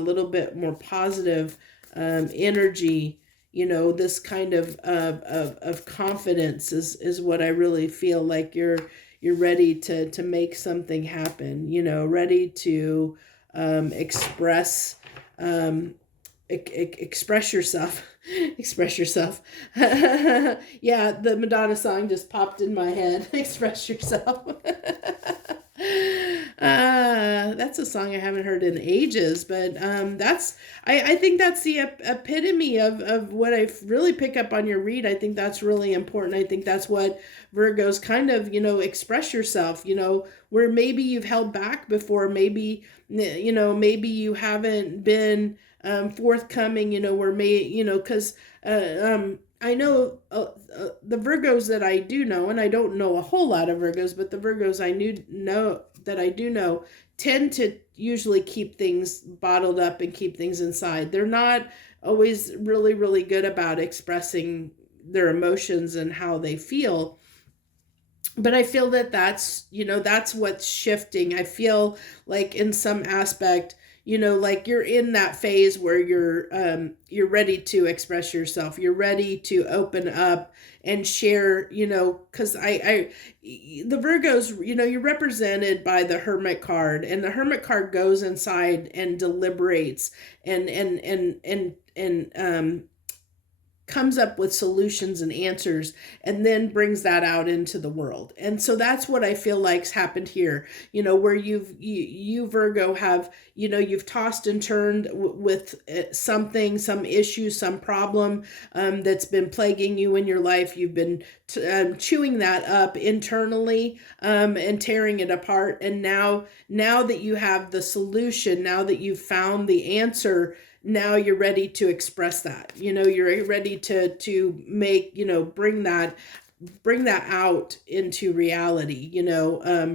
little bit more positive energy, this kind of confidence is what I really feel like you're ready to make something happen, ready to express yourself. Express yourself. Yeah, the Madonna song just popped in my head. Express yourself. That's a song I haven't heard in ages, but I think that's the epitome of what I really pick up on your read. I think that's really important. I think that's what Virgos kind of, express yourself, where maybe you've held back before, maybe, maybe you haven't been forthcoming, where because I know the Virgos that I do know, and I don't know a whole lot of Virgos, but the Virgos I do know tend to usually keep things bottled up and keep things inside. They're not always really, really good about expressing their emotions and how they feel. But I feel that that's what's shifting. I feel like in some aspect, like you're in that phase where you're ready to express yourself. You're ready to open up and share, because the Virgos, you're represented by the Hermit card, and the Hermit card goes inside and deliberates and comes up with solutions and answers, and then brings that out into the world. And so that's what I feel like's happened here, where you Virgo have, you've tossed and turned with something, some issue, some problem that's been plaguing you in your life. You've been chewing that up internally and tearing it apart. And now that you have the solution, now that you've found the answer, now you're ready to express that. You're ready to make, bring that out into reality,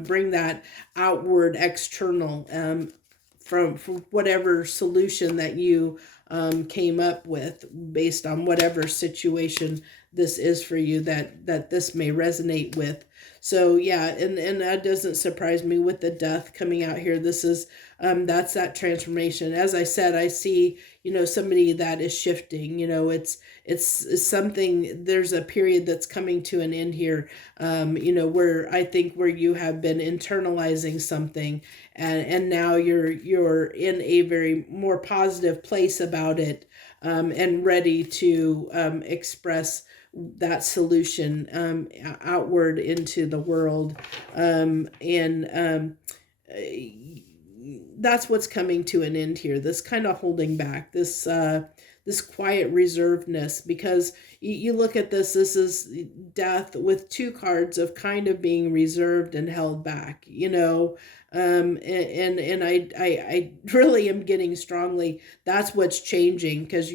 bring that outward, external, from whatever solution that you came up with, based on whatever situation this is for you that this may resonate with. So yeah, and that doesn't surprise me with the death coming out here. This is that's that transformation. As I said, I see, somebody that is shifting. It's something. There's a period that's coming to an end here. Where I think where you have been internalizing something, and now you're in a very more positive place about it, and ready to express that solution outward into the world, and that's what's coming to an end here. This kind of holding back, this quiet reservedness, because you look at this is death with two cards of kind of being reserved and held back, and I really am getting strongly that's what's changing, because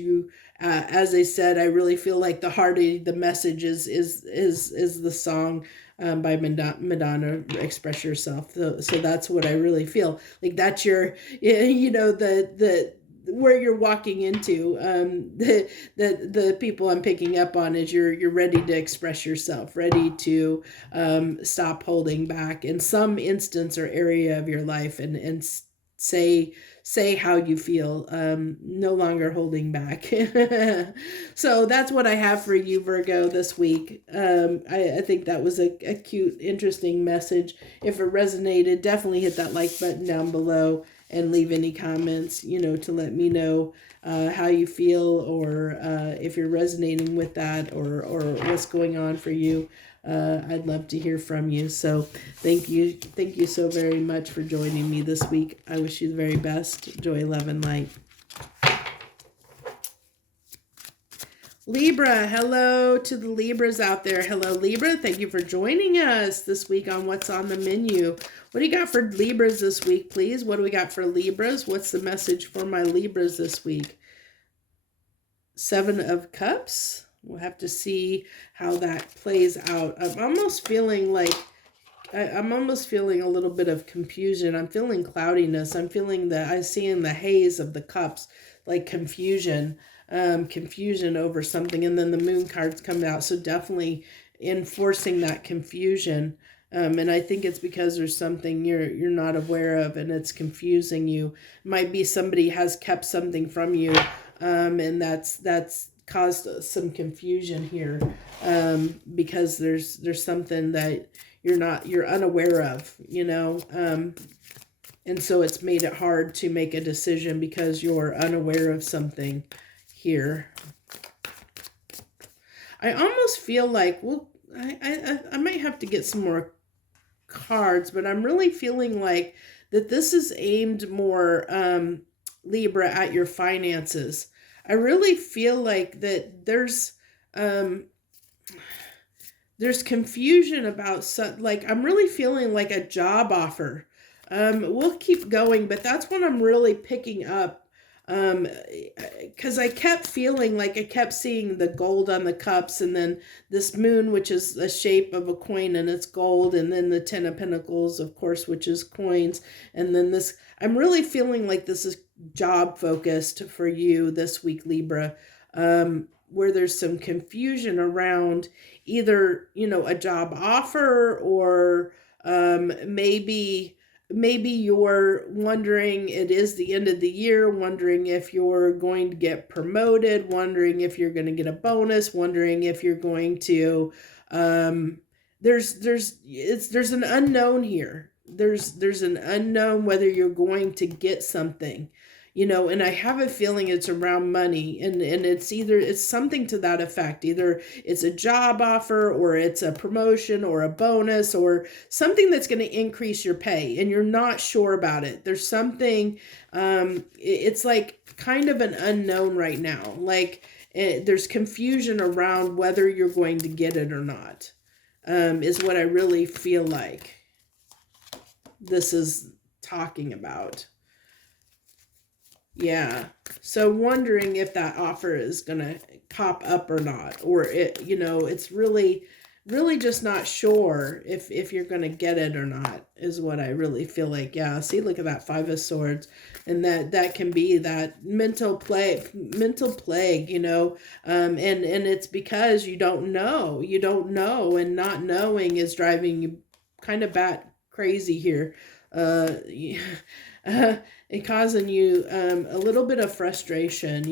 as I said, I really feel like the heart of the message is the song by Madonna, Express Yourself. So that's what I really feel like. That's your, the where you're walking into. The people I'm picking up on is you're ready to express yourself, ready to stop holding back in some instance or area of your life, and say how you feel, no longer holding back. So that's what I have for you, Virgo, this week. I think that was a cute, interesting message. If it resonated, definitely hit that like button down below and leave any comments, to let me know how you feel, or if you're resonating with that, or what's going on for you. I'd love to hear from you. So thank you so very much for joining me this week. I wish you the very best. Joy, love, and light. Libra, hello to the Libras out there. Hello, Libra. Thank you for joining us this week on What's on the Menu. What do you got for Libras this week, please? What do we got for Libras? What's the message for my Libras this week? 7 of Cups. We'll have to see how that plays out. I'm almost feeling like I'm almost feeling a little bit of confusion. I'm feeling cloudiness. I'm feeling I see in the haze of the cups, like confusion over something. And then the moon cards come out. So definitely enforcing that confusion. And I think it's because there's something you're not aware of, and it's confusing you. Might be somebody has kept something from you, and that's caused some confusion here, because there's something that you're unaware of, and so it's made it hard to make a decision because you're unaware of something here. I almost feel like, well, I might have to get some more cards, but I'm really feeling like that this is aimed more, Libra, at your finances. I really feel like that there's confusion about some, like, I'm really feeling like a job offer. We'll keep going, but that's what I'm really picking up. Because I kept feeling like I kept seeing the gold on the cups, and then this moon, which is the shape of a coin and it's gold, and then the 10 of pentacles, of course, which is coins. And then this, I'm really feeling like this is job focused for you this week, Libra, where there's some confusion around either, a job offer, or maybe you're wondering, it is the end of the year, wondering if you're going to get promoted, wondering if you're going to get a bonus, wondering if you're going to, there's an unknown here. There's an unknown whether you're going to get something, and I have a feeling it's around money, and it's something to that effect. Either it's a job offer, or it's a promotion, or a bonus, or something that's going to increase your pay, and you're not sure about it. There's something, it's like kind of an unknown right now. Like, there's confusion around whether you're going to get it or not, is what I really feel like this is talking about. Yeah. So wondering if that offer is going to pop up or not, or it's really, really just not sure if you're going to get it or not, is what I really feel like. Yeah. See, look at that 5 of Swords, and that can be that mental plague, and it's because you don't know, and not knowing is driving you kind of bat crazy here. And causing you a little bit of frustration,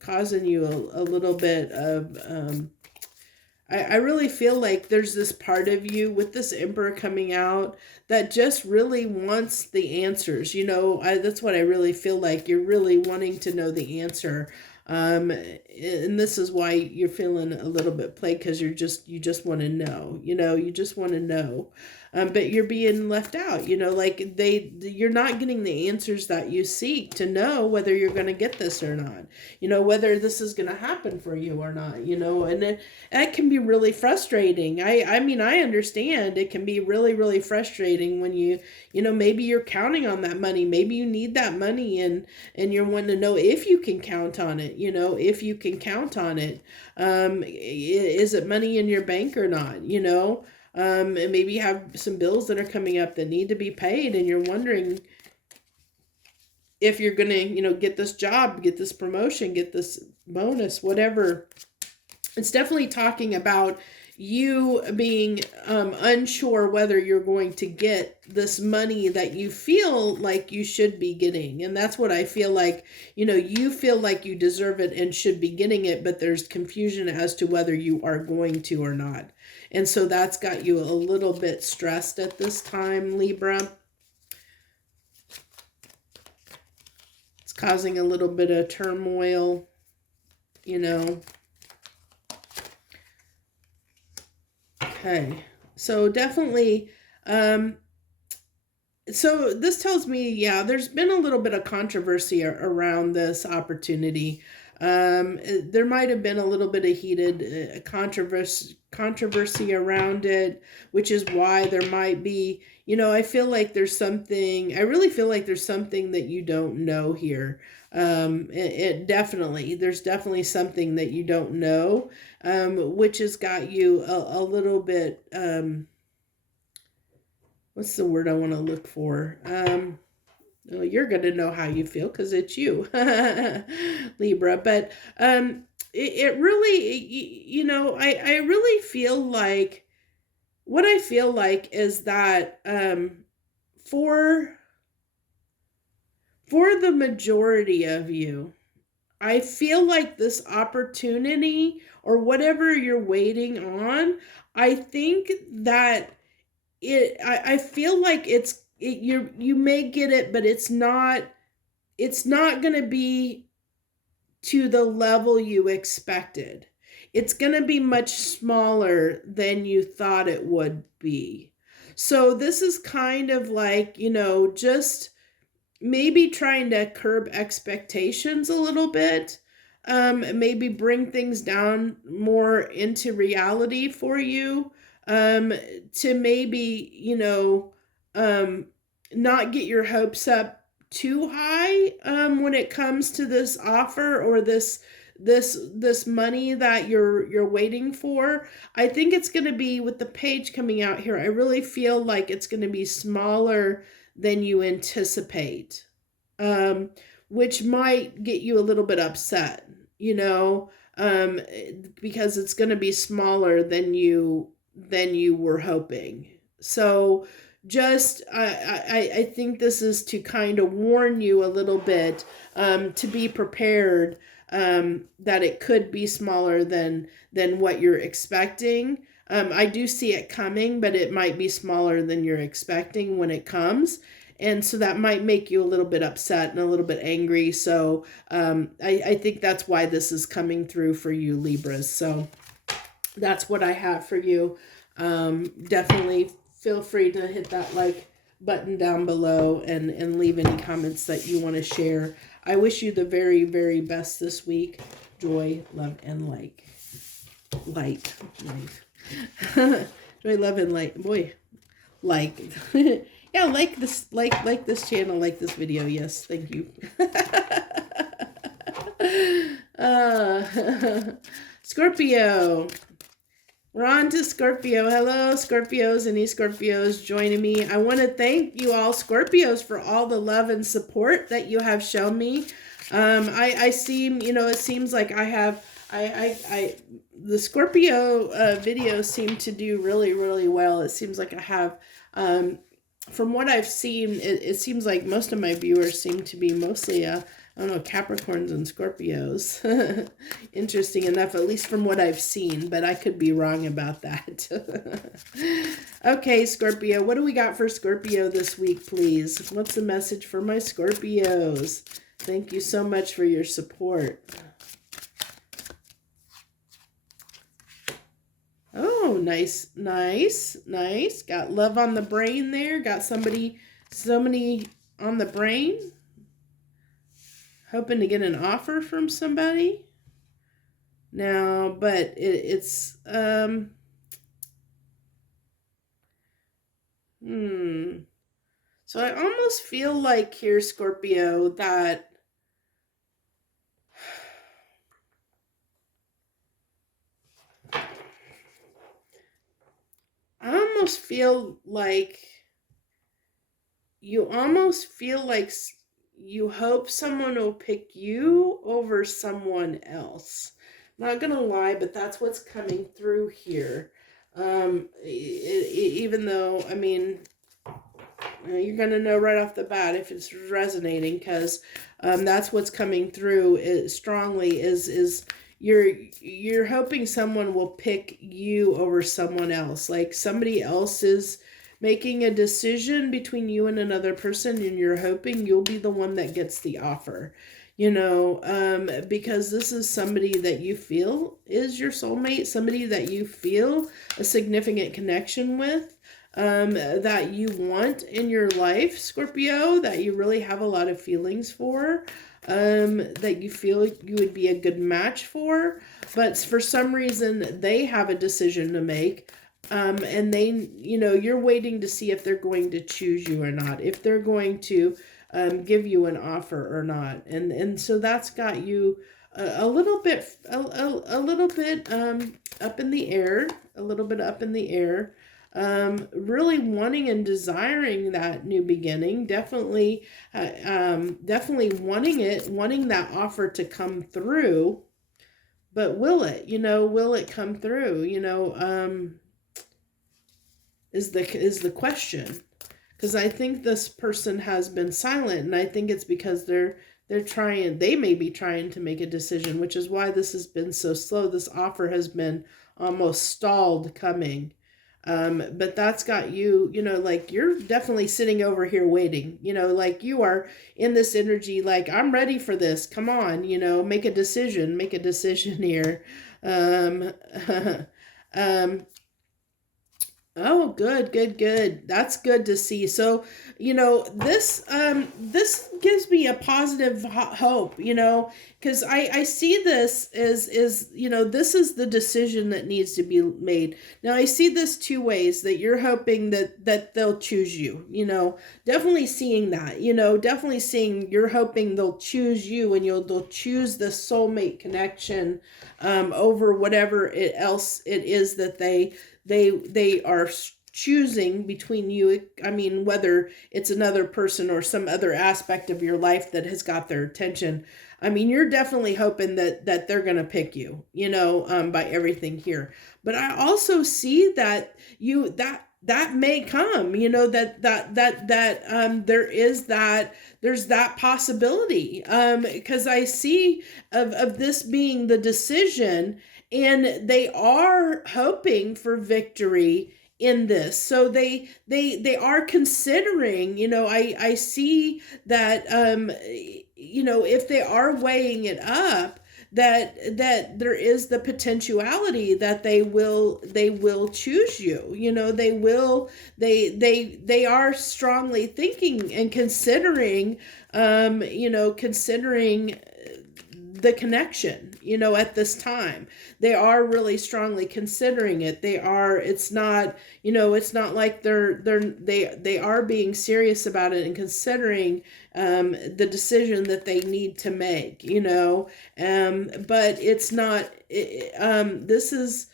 causing you a little bit of, I really feel like there's this part of you with this Emperor coming out that just really wants the answers. That's what I really feel like. You're really wanting to know the answer. And this is why you're feeling a little bit plagued, because you just want to know, you just want to know. But you're being left out, like you're not getting the answers that you seek to know whether you're going to get this or not, whether this is going to happen for you or not, and that can be really frustrating. I mean, I understand it can be really, really frustrating when maybe you're counting on that money. Maybe you need that money, and you're wanting to know if you can count on it, if you can count on it. Is it money in your bank or not, and maybe you have some bills that are coming up that need to be paid, and you're wondering if you're going to, get this job, get this promotion, get this bonus, whatever. It's definitely talking about you being unsure whether you're going to get this money that you feel like you should be getting. And that's what I feel like, you feel like you deserve it and should be getting it, but there's confusion as to whether you are going to or not. And so that's got you a little bit stressed at this time, Libra. It's causing a little bit of turmoil, Okay, so definitely, so this tells me, yeah, there's been a little bit of controversy around this opportunity. There might have been a little bit of heated controversy around it, which is why there might be, I feel like there's something, I really feel like there's something that you don't know here. There's definitely something that you don't know, which has got you a little bit, what's the word I want to look for? Well, you're going to know how you feel because it's you, Libra. But it really, I really feel like, what I feel like is that for the majority of you, I feel like this opportunity or whatever you're waiting on, I think that I feel like you may get it, but it's not going to be to the level you expected. It's going to be much smaller than you thought it would be. So this is kind of like, you know, just maybe trying to curb expectations a little bit. Maybe bring things down more into reality for you. To maybe, you know, not get your hopes up too high when it comes to this offer or this money that you're waiting for. I think it's going to be, with the page coming out here, I really feel like it's going to be smaller than you anticipate, which might get you a little bit upset, you know, because it's going to be smaller than you were hoping. So just I think this is to kind of warn you a little bit, to be prepared, that it could be smaller than what you're expecting. I do see it coming, but it might be smaller than you're expecting when it comes. And so that might make you a little bit upset and a little bit angry. So I think that's why this is coming through for you, Libras. So that's what I have for you. Definitely feel free to hit that like button down below and leave any comments that you want to share. I wish you the very, very best this week. Joy, love, and light. Joy, love, and light. Boy, like. Yeah, like this channel, like this video. Yes, thank you. Scorpio. We're on to Scorpio. Hello, Scorpios. Any Scorpios joining me? I want to thank you all, Scorpios, for all the love and support that you have shown me. I seem, you know, it seems like I have, the Scorpio videos seem to do really, really well. It seems like I have, from what I've seen, it seems like most of my viewers seem to be mostly, I don't know, Capricorns and Scorpios. Interesting enough, at least from what I've seen, but I could be wrong about that. Okay, Scorpio, what do we got for Scorpio this week, please? What's the message for my Scorpios? Thank you so much for your support. Oh, nice, nice, nice. Got love on the brain there. Got somebody on the brain. Hoping to get an offer from somebody. Now, but it's, So I almost feel like here, Scorpio, that I almost feel like you hope someone will pick you over someone else. Not gonna lie, but that's what's coming through here. Even though, I mean, you're gonna know right off the bat if it's resonating, because that's what's coming through strongly. Is you're hoping someone will pick you over someone else, like somebody else is making a decision between you and another person, and you're hoping you'll be the one that gets the offer, you know, because this is somebody that you feel is your soulmate, somebody that you feel a significant connection with, that you want in your life, Scorpio, that you really have a lot of feelings for, that you feel you would be a good match for, but for some reason they have a decision to make. And they, you know, you're waiting to see if they're going to choose you or not, if they're going to give you an offer or not. And so that's got you a little bit up in the air, really wanting and desiring that new beginning, definitely wanting that offer to come through. But will it come through, is the question. Because I think this person has been silent, and I think it's because they may be trying to make a decision, which is why this has been so slow. This offer has been almost stalled coming. But that's got you, like you're definitely sitting over here waiting, like you are in this energy, like I'm ready for this. Come on, make a decision here. Oh, good, good, good. That's good to see. So, this gives me a positive hope, because I see this as, this is the decision that needs to be made. Now, I see this two ways, that you're hoping that they'll choose you, definitely seeing that, definitely seeing you're hoping they'll choose you, and they'll choose the soulmate connection over whatever else it is that they are choosing between you. I mean, whether it's another person or some other aspect of your life that has got their attention. I mean, you're definitely hoping that they're going to pick you, by everything here. But I also see that that may come, there's that possibility, because I see of this being the decision, and they are hoping for victory in this. So they are considering, I see that, if they are weighing it up, that there is the potentiality that they will choose you. They are strongly thinking and considering, considering the connection, at this time. They are really strongly considering it. It's not, like they are being serious about it and considering the decision that they need to make, but it's not, this is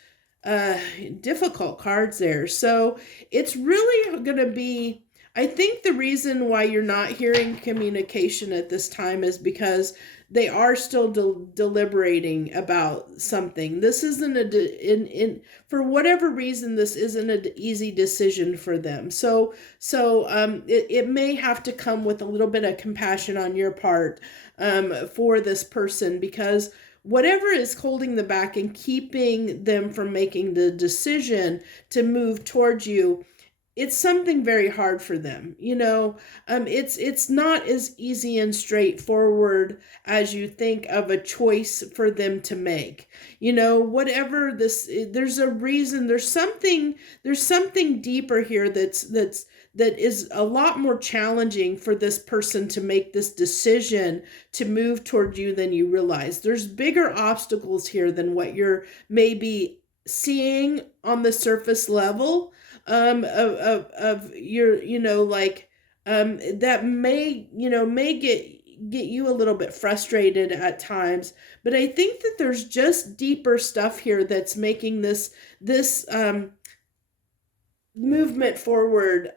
difficult cards there. So it's really going to be, I think the reason why you're not hearing communication at this time is because they are still deliberating about something. This isn't for whatever reason, this isn't an easy decision for them. So it may have to come with a little bit of compassion on your part, for this person, because whatever is holding them back and keeping them from making the decision to move towards you, it's something very hard for them. It's not as easy and straightforward as you think of a choice for them to make. Whatever this, there's a reason, there's something deeper here that is a lot more challenging for this person to make this decision to move toward you than you realize. There's bigger obstacles here than what you're maybe seeing on the surface level, of your, that may get you a little bit frustrated at times. But I think that there's just deeper stuff here that's making this movement forward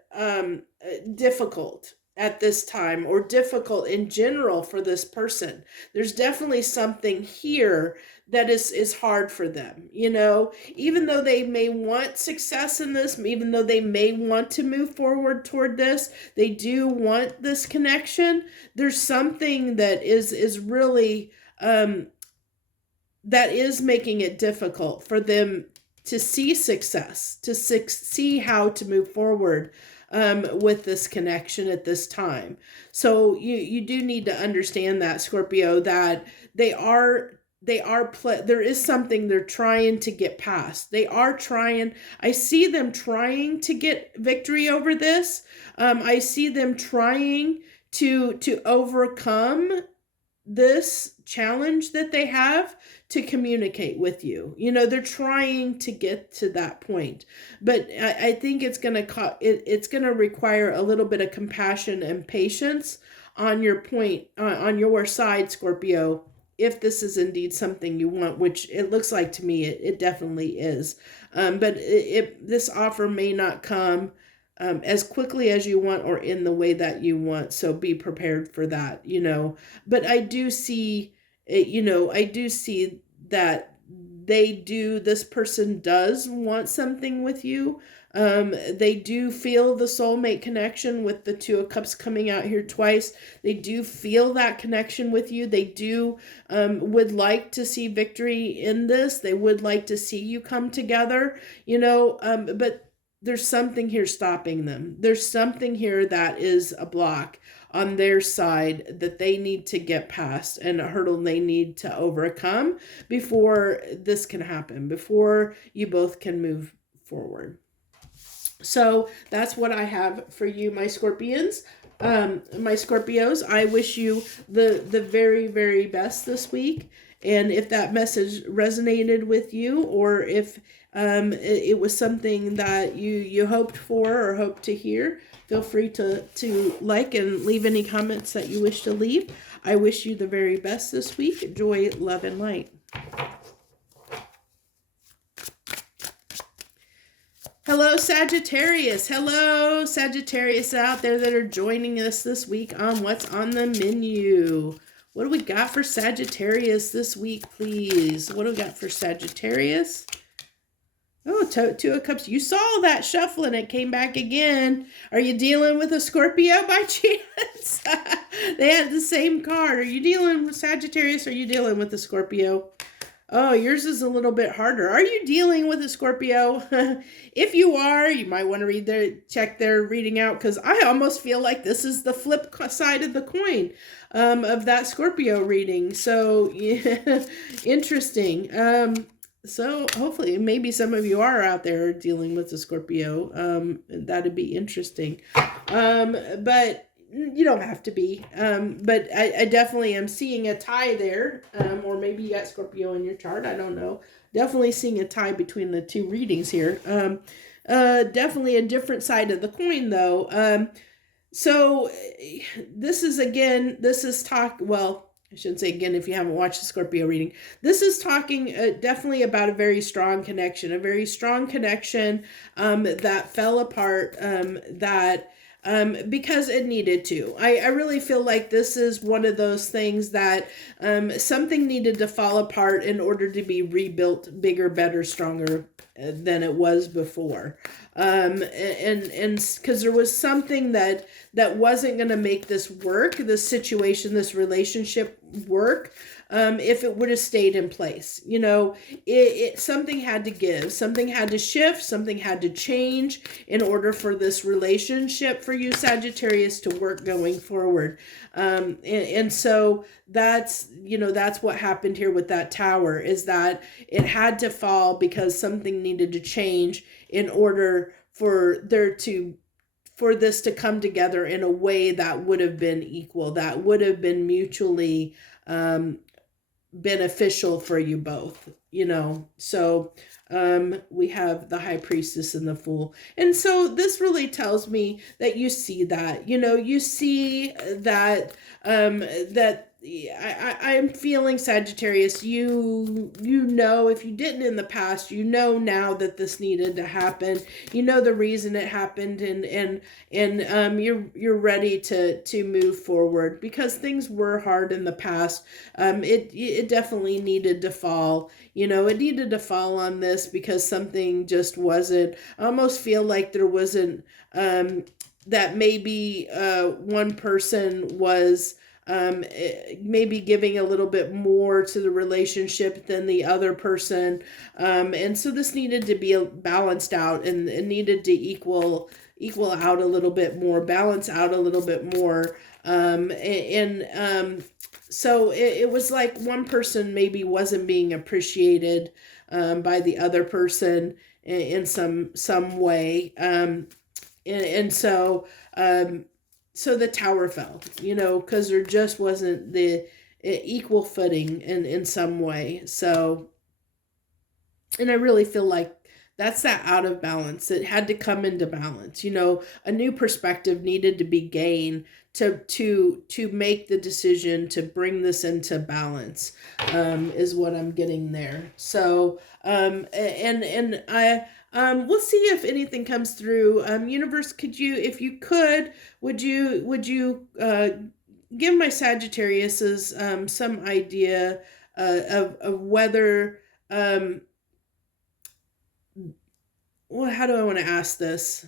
difficult at this time, or difficult in general for this person. There's definitely something here that is hard for them, even though they may want success in this, even though they may want to move forward toward this, they do want this connection. There's something that is really that is making it difficult for them to see success, to see how to move forward with this connection at this time. So you do need to understand that, Scorpio, that there is something they're trying to get past. They are trying. I see them trying to get victory over this. I see them trying to overcome this challenge that they have to communicate with you. They're trying to get to that point, but I think it's going to require a little bit of compassion and patience on your point, on your side, Scorpio, if this is indeed something you want, which it looks like to me it definitely is. But this offer may not come as quickly as you want, or in the way that you want. So be prepared for that, But I do see, I do see that this person does want something with you. They do feel the soulmate connection with the Two of Cups coming out here twice. They do feel that connection with you. They do would like to see victory in this. They would like to see you come together, but there's something here stopping them. There's something here that is a block on their side that they need to get past, and a hurdle they need to overcome before this can happen, before you both can move forward. So that's what I have for you, my Scorpions. My Scorpios, I wish you the very, very best this week. And if that message resonated with you, or if it was something that you hoped for or hoped to hear, feel free to like and leave any comments that you wish to leave. I wish you the very best this week. Joy, love, and light. Hello, Sagittarius. Hello, Sagittarius out there that are joining us this week on What's on the Menu. What do we got for Sagittarius this week, please? What do we got for Sagittarius? Oh, Two of Cups. You saw that shuffle and it came back again. Are you dealing with a Scorpio by chance? They had the same card. Are you dealing with Sagittarius or are you dealing with the Scorpio? Oh, yours is a little bit harder. Are you dealing with a Scorpio? If you are, you might want to check their reading out, because I almost feel like this is the flip side of the coin of that Scorpio reading. So, yeah, interesting. So hopefully, maybe some of you are out there dealing with a Scorpio. That'd be interesting. But you don't have to be. But I definitely am seeing a tie there. Or maybe you got Scorpio in your chart. I don't know. Definitely seeing a tie between the two readings here. Definitely a different side of the coin, though. So this is talk, well, I shouldn't say again if you haven't watched the Scorpio reading. This is talking definitely about a very strong connection that fell apart, because it needed to. I really feel like this is one of those things that something needed to fall apart in order to be rebuilt bigger, better, stronger than it was before. And because there was something that wasn't going to make this work, this situation, this relationship work, if it would have stayed in place. You know, something had to give, something had to shift, something had to change in order for this relationship for you, Sagittarius, to work going forward. And so that's what happened here with that tower, is that it had to fall because something needed to change in order for this to come together in a way that would have been equal, that would have been mutually beneficial for you both, so we have the High Priestess and the Fool. And so this really tells me that you see that, you see that I'm feeling, Sagittarius, if you didn't in the past, now that this needed to happen, the reason it happened, and you're ready to move forward, because things were hard in the past. It definitely needed to fall, it needed to fall on this, because something just wasn't, I almost feel like there wasn't, that maybe one person was maybe giving a little bit more to the relationship than the other person, and so this needed to be balanced out, and it needed to equal out a little bit more, balance out a little bit more, so it was like one person maybe wasn't being appreciated by the other person in some way, so the tower fell, because there just wasn't the equal footing in some way. So, and I really feel like that's that out of balance. It had to come into balance. A new perspective needed to be gained to make the decision to bring this into balance, is what I'm getting there. So, and I, we'll see if anything comes through. Universe, would you give my Sagittariuses some idea of whether, well, how do I want to ask this?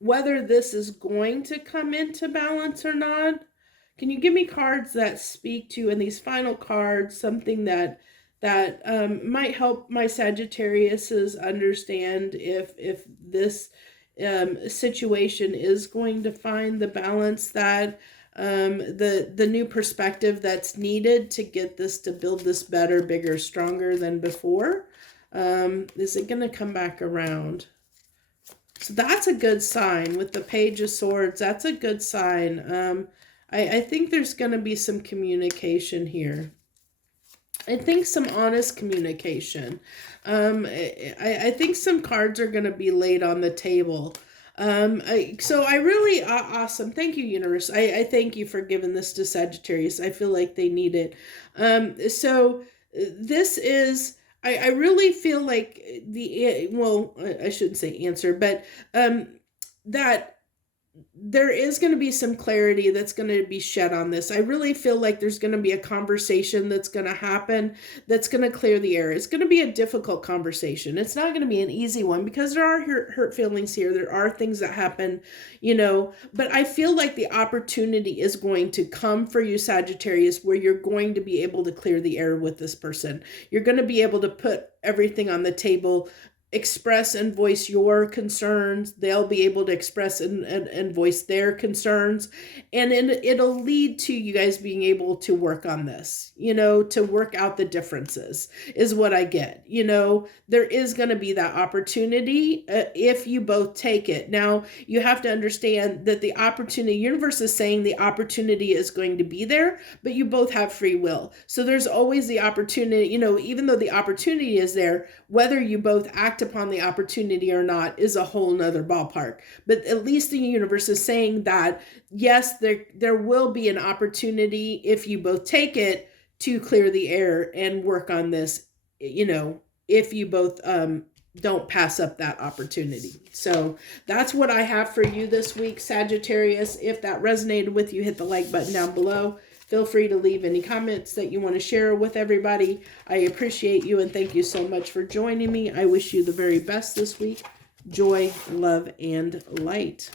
Whether this is going to come into balance or not. Can you give me cards that speak to, in these final cards, something that might help my Sagittariuses understand if this situation is going to find the balance that the new perspective that's needed to get this, to build this better, bigger, stronger than before. Is it going to come back around? So that's a good sign with the Page of Swords. That's a good sign. I think there's going to be some communication here. I think some honest communication. I think some cards are going to be laid on the table. So I really, awesome. Thank you, universe. I thank you for giving this to Sagittarius. I feel like they need it. So this is, I really feel like well, I shouldn't say answer, but, that there is going to be some clarity that's going to be shed on this. I really feel like there's going to be a conversation that's going to happen that's going to clear the air. It's going to be a difficult conversation. It's not going to be an easy one because there are hurt feelings here. There are things that happen, you know, but I feel like the opportunity is going to come for you, Sagittarius, where you're going to be able to clear the air with this person. You're going to be able to put everything on the table, express and voice your concerns. They'll be able to express and voice their concerns. And it'll lead to you guys being able to work on this, you know, to work out the differences is what I get. You know, there is going to be that opportunity if you both take it. Now, you have to understand that the opportunity, universe is saying the opportunity is going to be there, but you both have free will. So there's always the opportunity, you know, even though the opportunity is there, whether you both act upon the opportunity or not is a whole nother ballpark. But at least the universe is saying that, yes, there will be an opportunity if you both take it to clear the air and work on this, you know, if you both don't pass up that opportunity. So that's what I have for you this week, Sagittarius. If that resonated with you, hit the like button down below. Feel free to leave any comments that you want to share with everybody. I appreciate you and thank you so much for joining me. I wish you the very best this week. Joy, love, and light.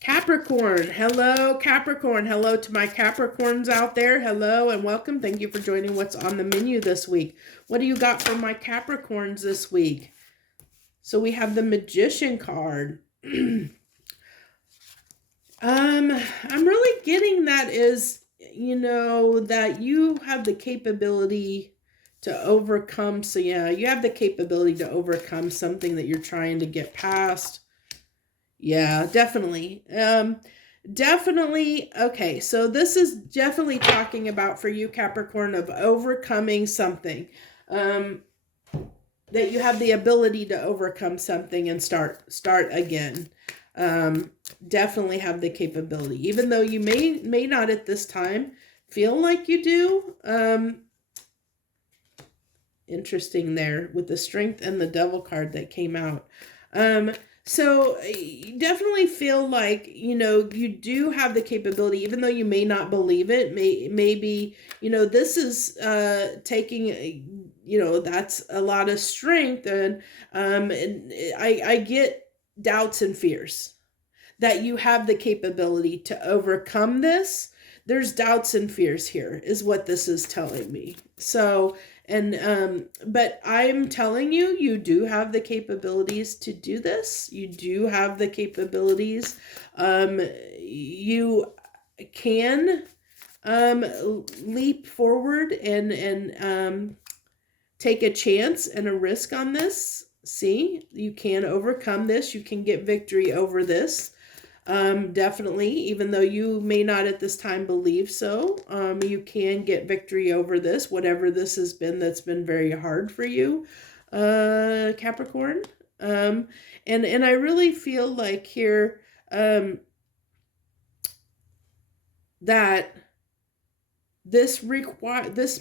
Capricorn. Hello, Capricorn. Hello to my Capricorns out there. Hello and welcome. Thank you for joining what's on the menu this week. What do you got for my Capricorns this week? So we have the Magician card. I'm really getting that is, you know, that you have the capability to overcome. So yeah, you have the capability to overcome something that you're trying to get past. Yeah, definitely. Definitely. Okay. So this is definitely talking about for you, Capricorn, of overcoming something, that you have the ability to overcome something and start again. Definitely have the capability, even though you may not at this time feel like you do. Interesting there with the Strength and the Devil card that came out. So you definitely feel like, you know, you do have the capability, even though you may not believe it. Maybe, you know, this is taking, you know, that's a lot of strength. And I get doubts and fears that you have the capability to overcome this. There's doubts and fears here is what this is telling me. So, and, but I'm telling you, you do have the capabilities to do this. You do have the capabilities. You can, leap forward and take a chance and a risk on this. See, you can overcome this. You can get victory over this. Definitely, even though you may not at this time believe so, you can get victory over this, whatever this has been that's been very hard for you, Capricorn. And I really feel like here, that this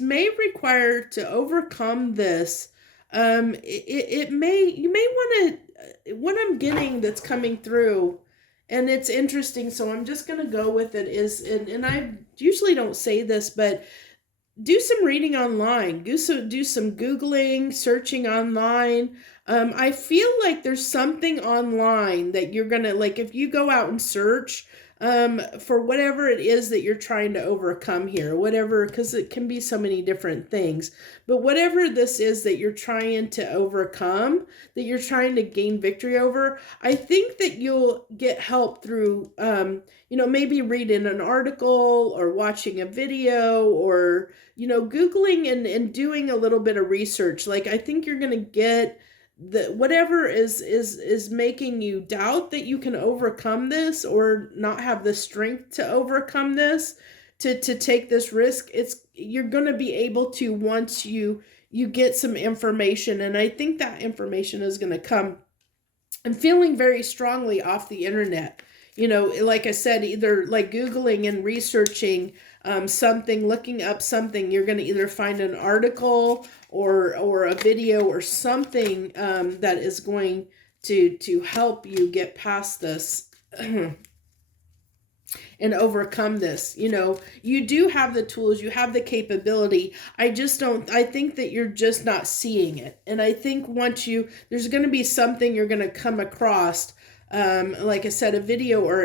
may require to overcome this. You may want to, what I'm getting that's coming through, and it's interesting, so I'm just going to go with it, is, and I usually don't say this, but do some reading online, do some Googling, searching online. I feel like there's something online that you're going to, like, if you go out and search, for whatever it is that you're trying to overcome here, whatever, because it can be so many different things, but whatever this is that you're trying to overcome, that you're trying to gain victory over, I think that you'll get help through, maybe reading an article or watching a video or, Googling and doing a little bit of research. Like, I think you're going to get whatever is making you doubt that you can overcome this or not have the strength to overcome this, to take this risk. You're going to be able to, once you get some information, and I think that information is going to come, I'm feeling very strongly, off the internet. Like I said, either like Googling and researching something, looking up something, you're going to either find an article or a video or something that is going to help you get past this and overcome this. You do have the tools, you have the capability. I think that you're just not seeing it. And I think there's going to be something you're going to come across, like I said, a video or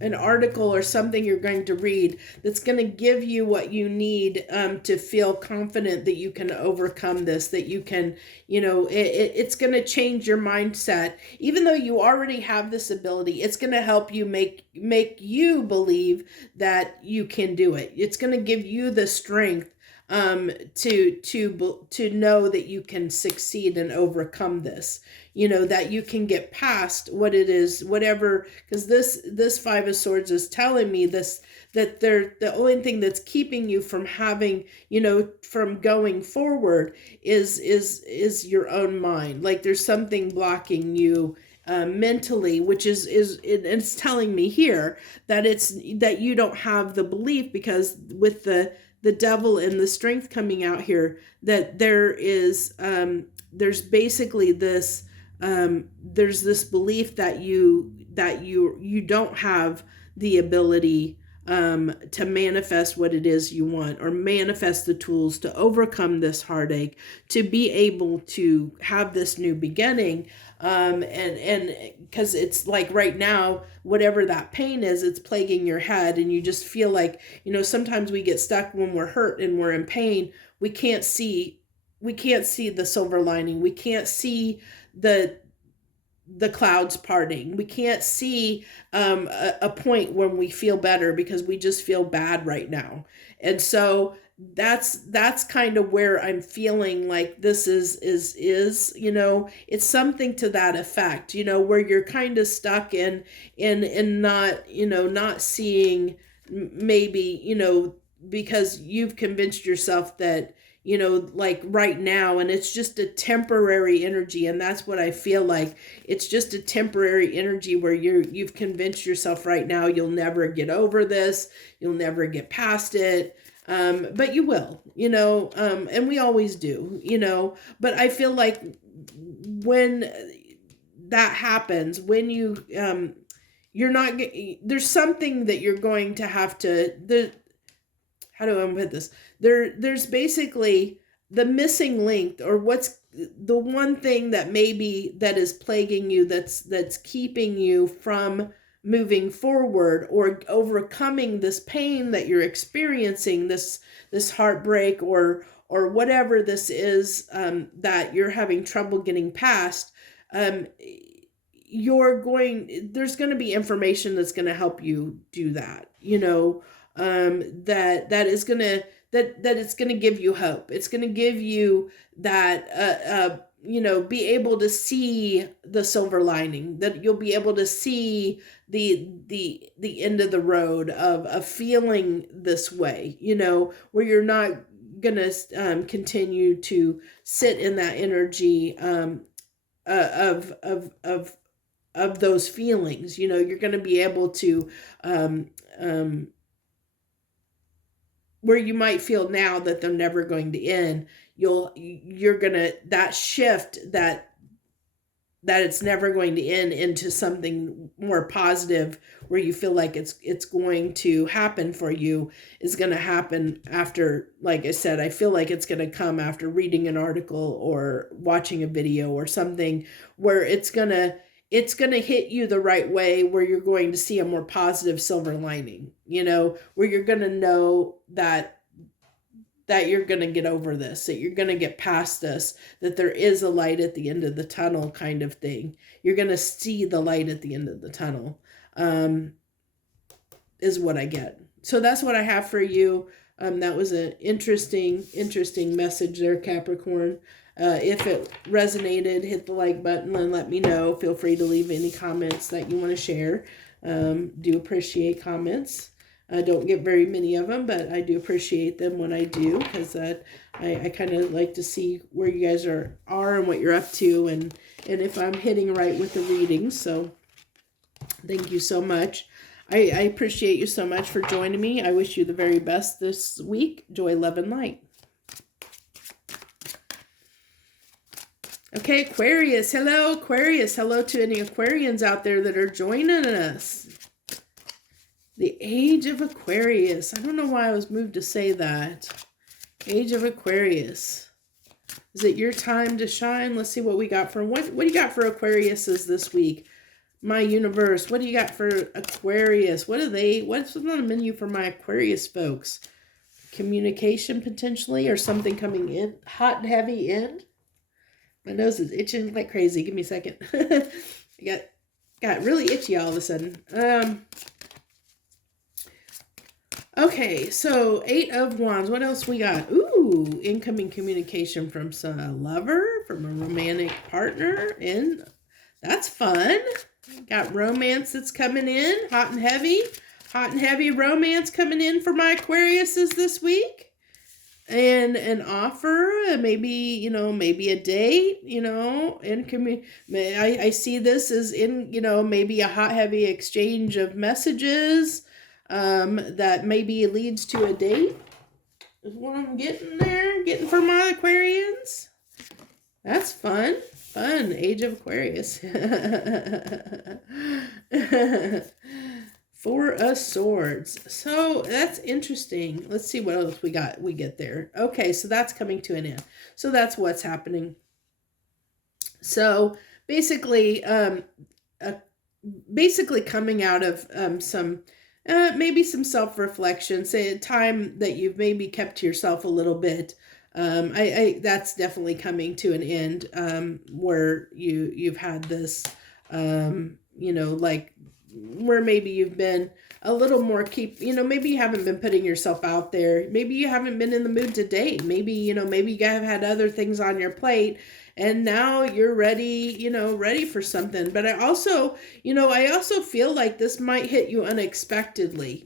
an article or something you're going to read that's going to give you what you need to feel confident that you can overcome this, that you can, it's going to change your mindset. Even though you already have this ability, it's going to help you make you believe that you can do it. It's going to give you the strength to know that you can succeed and overcome this, that you can get past what it is, whatever, because this Five of Swords is telling me this, that the only thing that's keeping you from having, from going forward is your own mind. Like, there's something blocking you mentally, which it's telling me here that you don't have the belief, because with the devil and the strength coming out here, that there's basically this there's this belief that you don't have the ability to manifest what it is you want, or manifest the tools to overcome this heartache, to be able to have this new beginning. And because it's like right now, whatever that pain is, it's plaguing your head, and you just feel like, sometimes we get stuck when we're hurt and we're in pain. We can't see the silver lining. We can't see the clouds parting. We can't see a point when we feel better, because we just feel bad right now. And so that's kind of where I'm feeling like this is it's something to that effect, where you're kind of stuck in not, not seeing, maybe, because you've convinced yourself that, like right now, and it's just a temporary energy. And that's what I feel like. It's just a temporary energy where you've convinced yourself right now you'll never get over this, you'll never get past it. But you will, and we always do, but I feel like when that happens, when you're not, there's something that you're going to have to, how do I put this? There's basically the missing link, or what's the one thing that is plaguing you, that's keeping you from moving forward or overcoming this pain that you're experiencing, this heartbreak or whatever this is that you're having trouble getting past. There's going to be information that's going to help you do that, that is going to, that it's going to give you hope. It's going to give you that, be able to see the silver lining, that you'll be able to see the end of the road of feeling this way, where you're not going to continue to sit in that energy of those feelings. You're going to be able to where you might feel now that they're never going to end, you're gonna, that shift, that it's never going to end into something more positive, where you feel like it's going to happen for you, is going to happen after, like I said, I feel like it's going to come after reading an article or watching a video or something, where it's going to, it's going to hit you the right way where you're going to see a more positive silver lining, you know, where you're going to know that you're going to get over this, that you're going to get past this, that there is a light at the end of the tunnel kind of thing. You're going to see the light at the end of the tunnel, is what I get. So that's what I have for you. That was an interesting message there, Capricorn. If it resonated, hit the like button and let me know. Feel free to leave any comments that you want to share. Do appreciate comments. I don't get very many of them, but I do appreciate them when I do, because I kind of like to see where you guys are and what you're up to, and if I'm hitting right with the readings. So thank you so much. I appreciate you so much for joining me. I wish you the very best this week. Joy, love, and light. Okay, Aquarius. Hello, Aquarius. Hello to any Aquarians out there that are joining us. The Age of Aquarius. I don't know why I was moved to say that. Age of Aquarius. Is it your time to shine? Let's see what we got for what do you got for Aquariuses this week? My universe. What do you got for Aquarius? What's on the menu for my Aquarius folks? Communication potentially, or something coming in hot and heavy in. My nose is itching like crazy. Give me a second. I got really itchy all of a sudden. Okay, so 8 of Wands. What else we got? Ooh, incoming communication from a lover, from a romantic partner, and that's fun. Got romance that's coming in, hot and heavy romance coming in for my Aquariuses this week. And an offer, maybe a date, and I see this as in, maybe a hot, heavy exchange of messages. That maybe leads to a date is what I'm getting for my Aquarians. That's fun. Age of Aquarius. 4 of Swords. So that's interesting. Let's see what else we get there. Okay, so that's coming to an end. So that's what's happening. So basically coming out of some maybe some self-reflection, say a time that you've maybe kept to yourself a little bit. That's definitely coming to an end, where you've had this, like where maybe you've been a little more maybe you haven't been putting yourself out there. Maybe you haven't been in the mood to date. Maybe you have had other things on your plate, and now you're ready for something. But I also feel like this might hit you unexpectedly,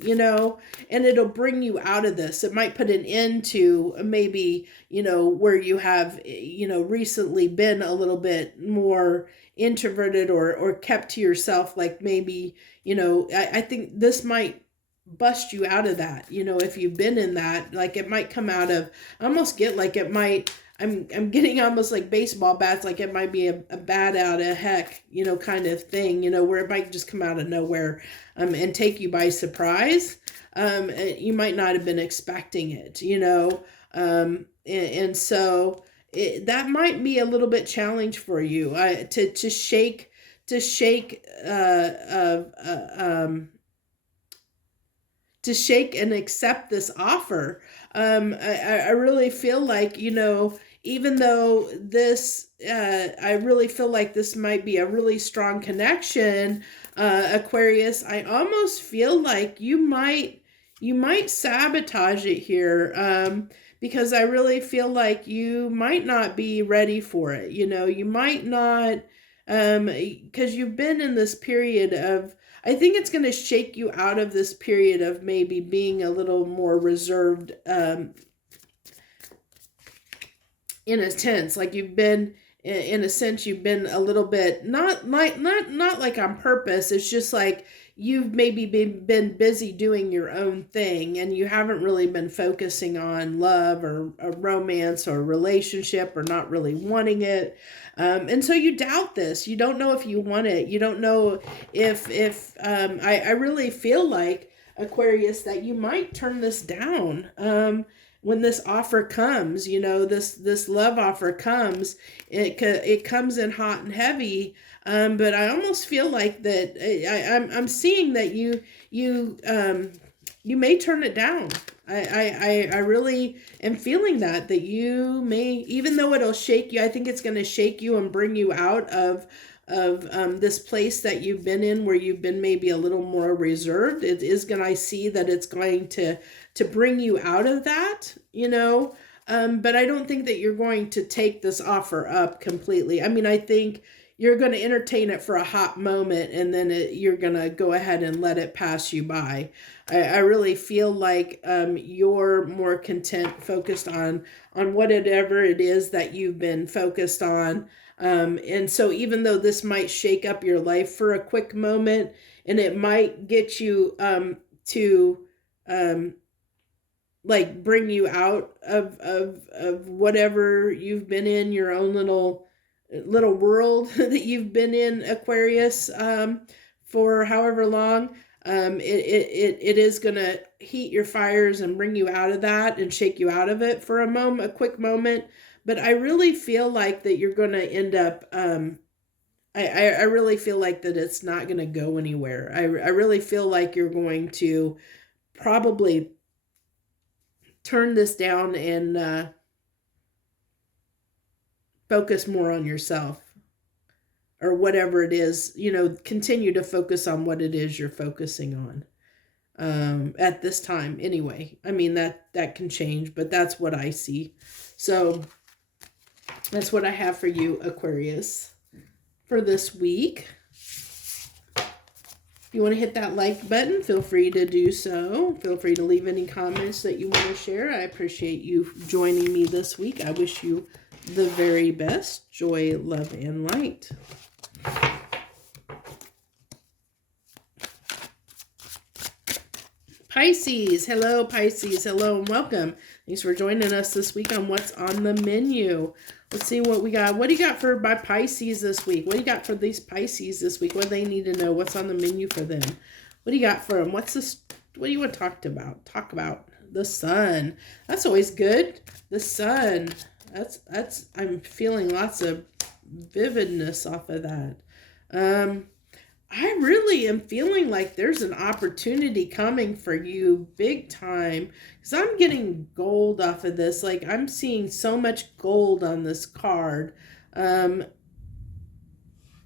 and it'll bring you out of this. It might put an end to maybe, where you have, recently been a little bit more introverted or kept to yourself. Like maybe, I think this might bust you out of that, if you've been in that. Like it might come out of, I almost get like it might, I'm getting almost like baseball bats, like it might be a bat out of heck, kind of thing, where it might just come out of nowhere, and take you by surprise. You might not have been expecting it, and so that might be a little bit challenge for you, to shake and accept this offer. I really feel like, even though this, I really feel like this might be a really strong connection, Aquarius, I almost feel like you might sabotage it here, because I really feel like you might not be ready for it. You might not, because you've been in this period of, I think it's going to shake you out of this period of maybe being a little more reserved, in a sense. Like you've been, in a sense, you've been a little bit, not like on purpose. It's just like you've maybe been busy doing your own thing, and you haven't really been focusing on love or a romance or a relationship, or not really wanting it. And so you doubt this. You don't know if you want it. You don't know if I really feel like, Aquarius, that you might turn this down. when this offer comes, you know, this love offer comes, it comes in hot and heavy. But I almost feel like that I'm seeing that you may turn it down. I really am feeling that you may, even though it'll shake you, I think it's going to shake you and bring you out of this place that you've been in, where you've been maybe a little more reserved. It is going to, I see that it's going to bring you out of that, you know. But I don't think that you're going to take this offer up completely. I mean, I think you're going to entertain it for a hot moment, and then you're going to go ahead and let it pass you by. I really feel like you're more content, focused on whatever it is that you've been focused on. And so even though this might shake up your life for a quick moment, and it might get you to like bring you out of whatever you've been in, your own little world that you've been in, Aquarius, for however long, it is going to heat your fires and bring you out of that and shake you out of it for a quick moment. But I really feel like that you're going to end up, I really feel like that it's not going to go anywhere. I really feel like you're going to probably turn this down and focus more on yourself, or whatever it is, you know, continue to focus on what it is you're focusing on at this time anyway. I mean, that can change, but that's what I see. So that's what I have for you, Aquarius, for this week. If you want to hit that like button, feel free to do so. Feel free to leave any comments that you want to share. I appreciate you joining me this week. I wish you the very best. Joy, love, and light. Pisces. Hello, Pisces. Hello and welcome. Thanks for joining us this week on What's on the Menu. Let's see what we got. What do you got for my Pisces this week? What do you got for these Pisces this week? What do they need to know? What's on the menu for them? What do you got for them? What's this? What do you want to talk about? Talk about the sun. That's always good. The sun. That's I'm feeling lots of vividness off of that. I really am feeling like there's an opportunity coming for you big time, because I'm getting gold off of this. Like, I'm seeing so much gold on this card. And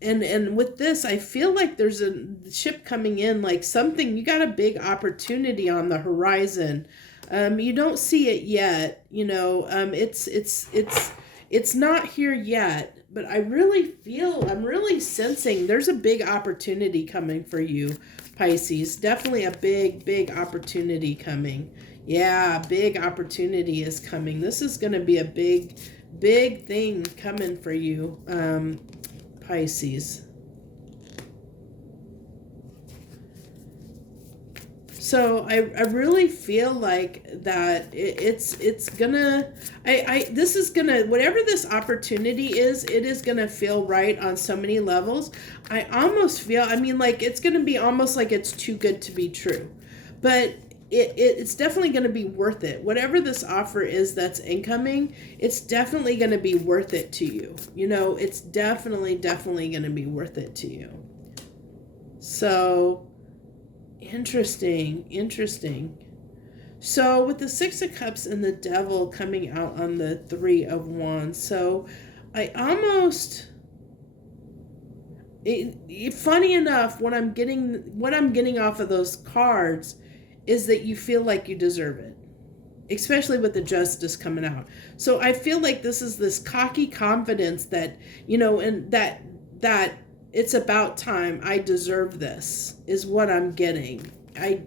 with this, I feel like there's a ship coming in, like something, you got a big opportunity on the horizon. You don't see it yet, you know, it's not here yet. But I really feel, I'm really sensing there's a big opportunity coming for you, Pisces. Definitely a big opportunity coming. Yeah, big opportunity is coming. This is going to be a big thing coming for you, Pisces. So I really feel like that it's gonna, this is gonna, whatever this opportunity is, it is gonna feel right on so many levels. I almost feel, I mean, like, it's gonna be almost like it's too good to be true, but it's definitely gonna be worth it. Whatever this offer is that's incoming, it's definitely gonna be worth it to you. You know, it's definitely gonna be worth it to you. So interesting. So with the Six of Cups and the Devil coming out on the Three of Wands, so I almost, funny enough, what I'm getting off of those cards is that you feel like you deserve it, especially with the Justice coming out. So I feel like this is this cocky confidence that, you know, and that it's about time, I deserve this, is what I'm getting.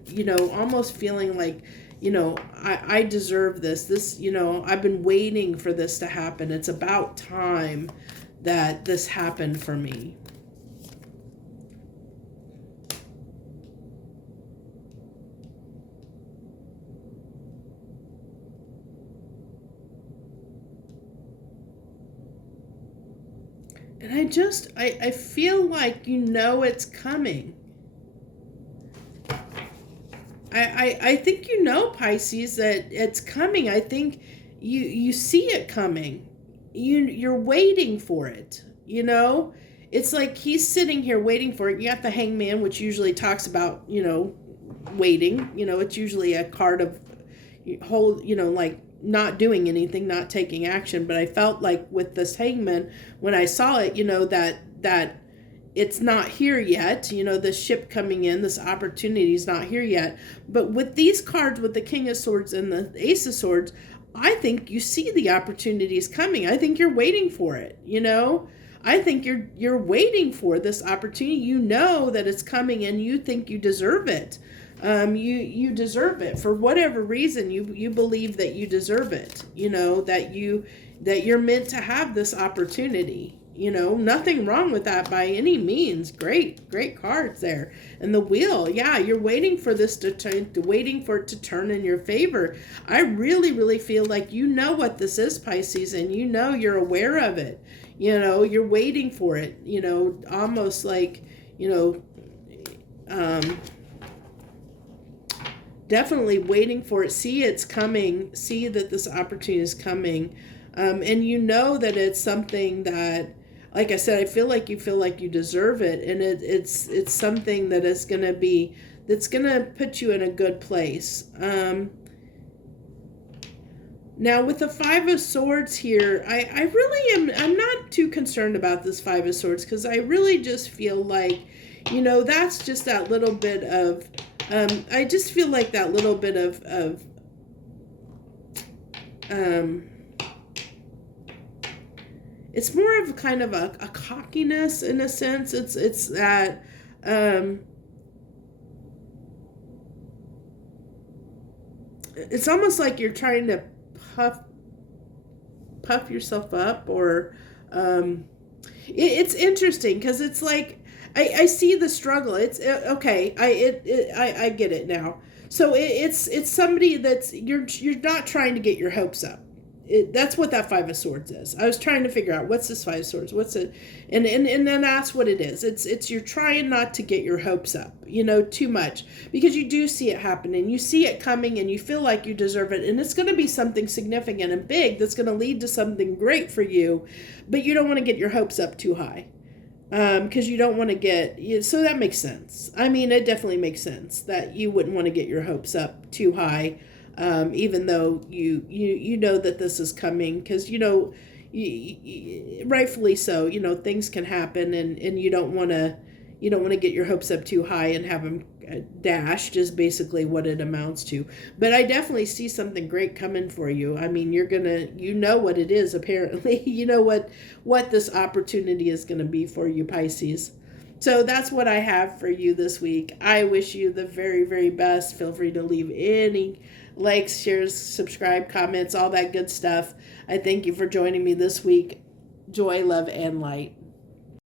You know, almost feeling like, you know, I deserve this. This, you know, I've been waiting for this to happen. It's about time that this happened for me. And I feel like, you know, it's coming. I think you know, Pisces, that it's coming. I think you see it coming. You're waiting for it, you know? It's like he's sitting here waiting for it. You got the Hangman, which usually talks about, waiting. It's usually a card of like not doing anything, not taking action. But I felt like with this Hangman, when I saw it, that it's not here yet. The ship coming in, this opportunity is not here yet. But with these cards, with the King of Swords and the Ace of Swords, I think you see the opportunities coming. I think you're waiting for it, I think you're waiting for this opportunity. You know that it's coming and you think you deserve it. You deserve it for whatever reason. You believe that you deserve it, that you're meant to have this opportunity. Nothing wrong with that by any means. Great cards there. And the Wheel, yeah, you're waiting for this waiting for it to turn in your favor. I really, really feel like you know what this is, Pisces, and you're aware of it. You're waiting for it, almost like, definitely waiting for it. See it's coming. See that this opportunity is coming. And that it's something that, like I said, I feel like you deserve it, and it's something that is going to be, that's going to put you in a good place. Now with the Five of Swords here, I really I'm not too concerned about this Five of Swords, because I really just feel like, that's just that little bit of, I just feel like that little bit of it's more of kind of a cockiness in a sense. It's that it's almost like you're trying to puff yourself up, or it's interesting because it's like I see the struggle. It's okay. I get it now. So it's somebody that's you're not trying to get your hopes up. That's what that Five of Swords is. I was trying to figure out what's this Five of Swords, what's it, and then that's what it is. It's you're trying not to get your hopes up, too much, because you do see it happening, you see it coming, and you feel like you deserve it, and it's going to be something significant and big that's going to lead to something great for you, but you don't want to get your hopes up too high, because you don't want to get. So that makes sense. I mean, it definitely makes sense that you wouldn't want to get your hopes up too high. Even though you know that this is coming, because rightfully so, things can happen, and you don't want to get your hopes up too high and have them dashed, is basically what it amounts to. But I definitely see something great coming for you. I mean, you're gonna, what it is, apparently. What this opportunity is gonna be for you, Pisces. So that's what I have for you this week. I wish you the very, very best. Feel free to leave any likes, shares, subscribe, comments, all that good stuff. I thank you for joining me this week. Joy, love, and light.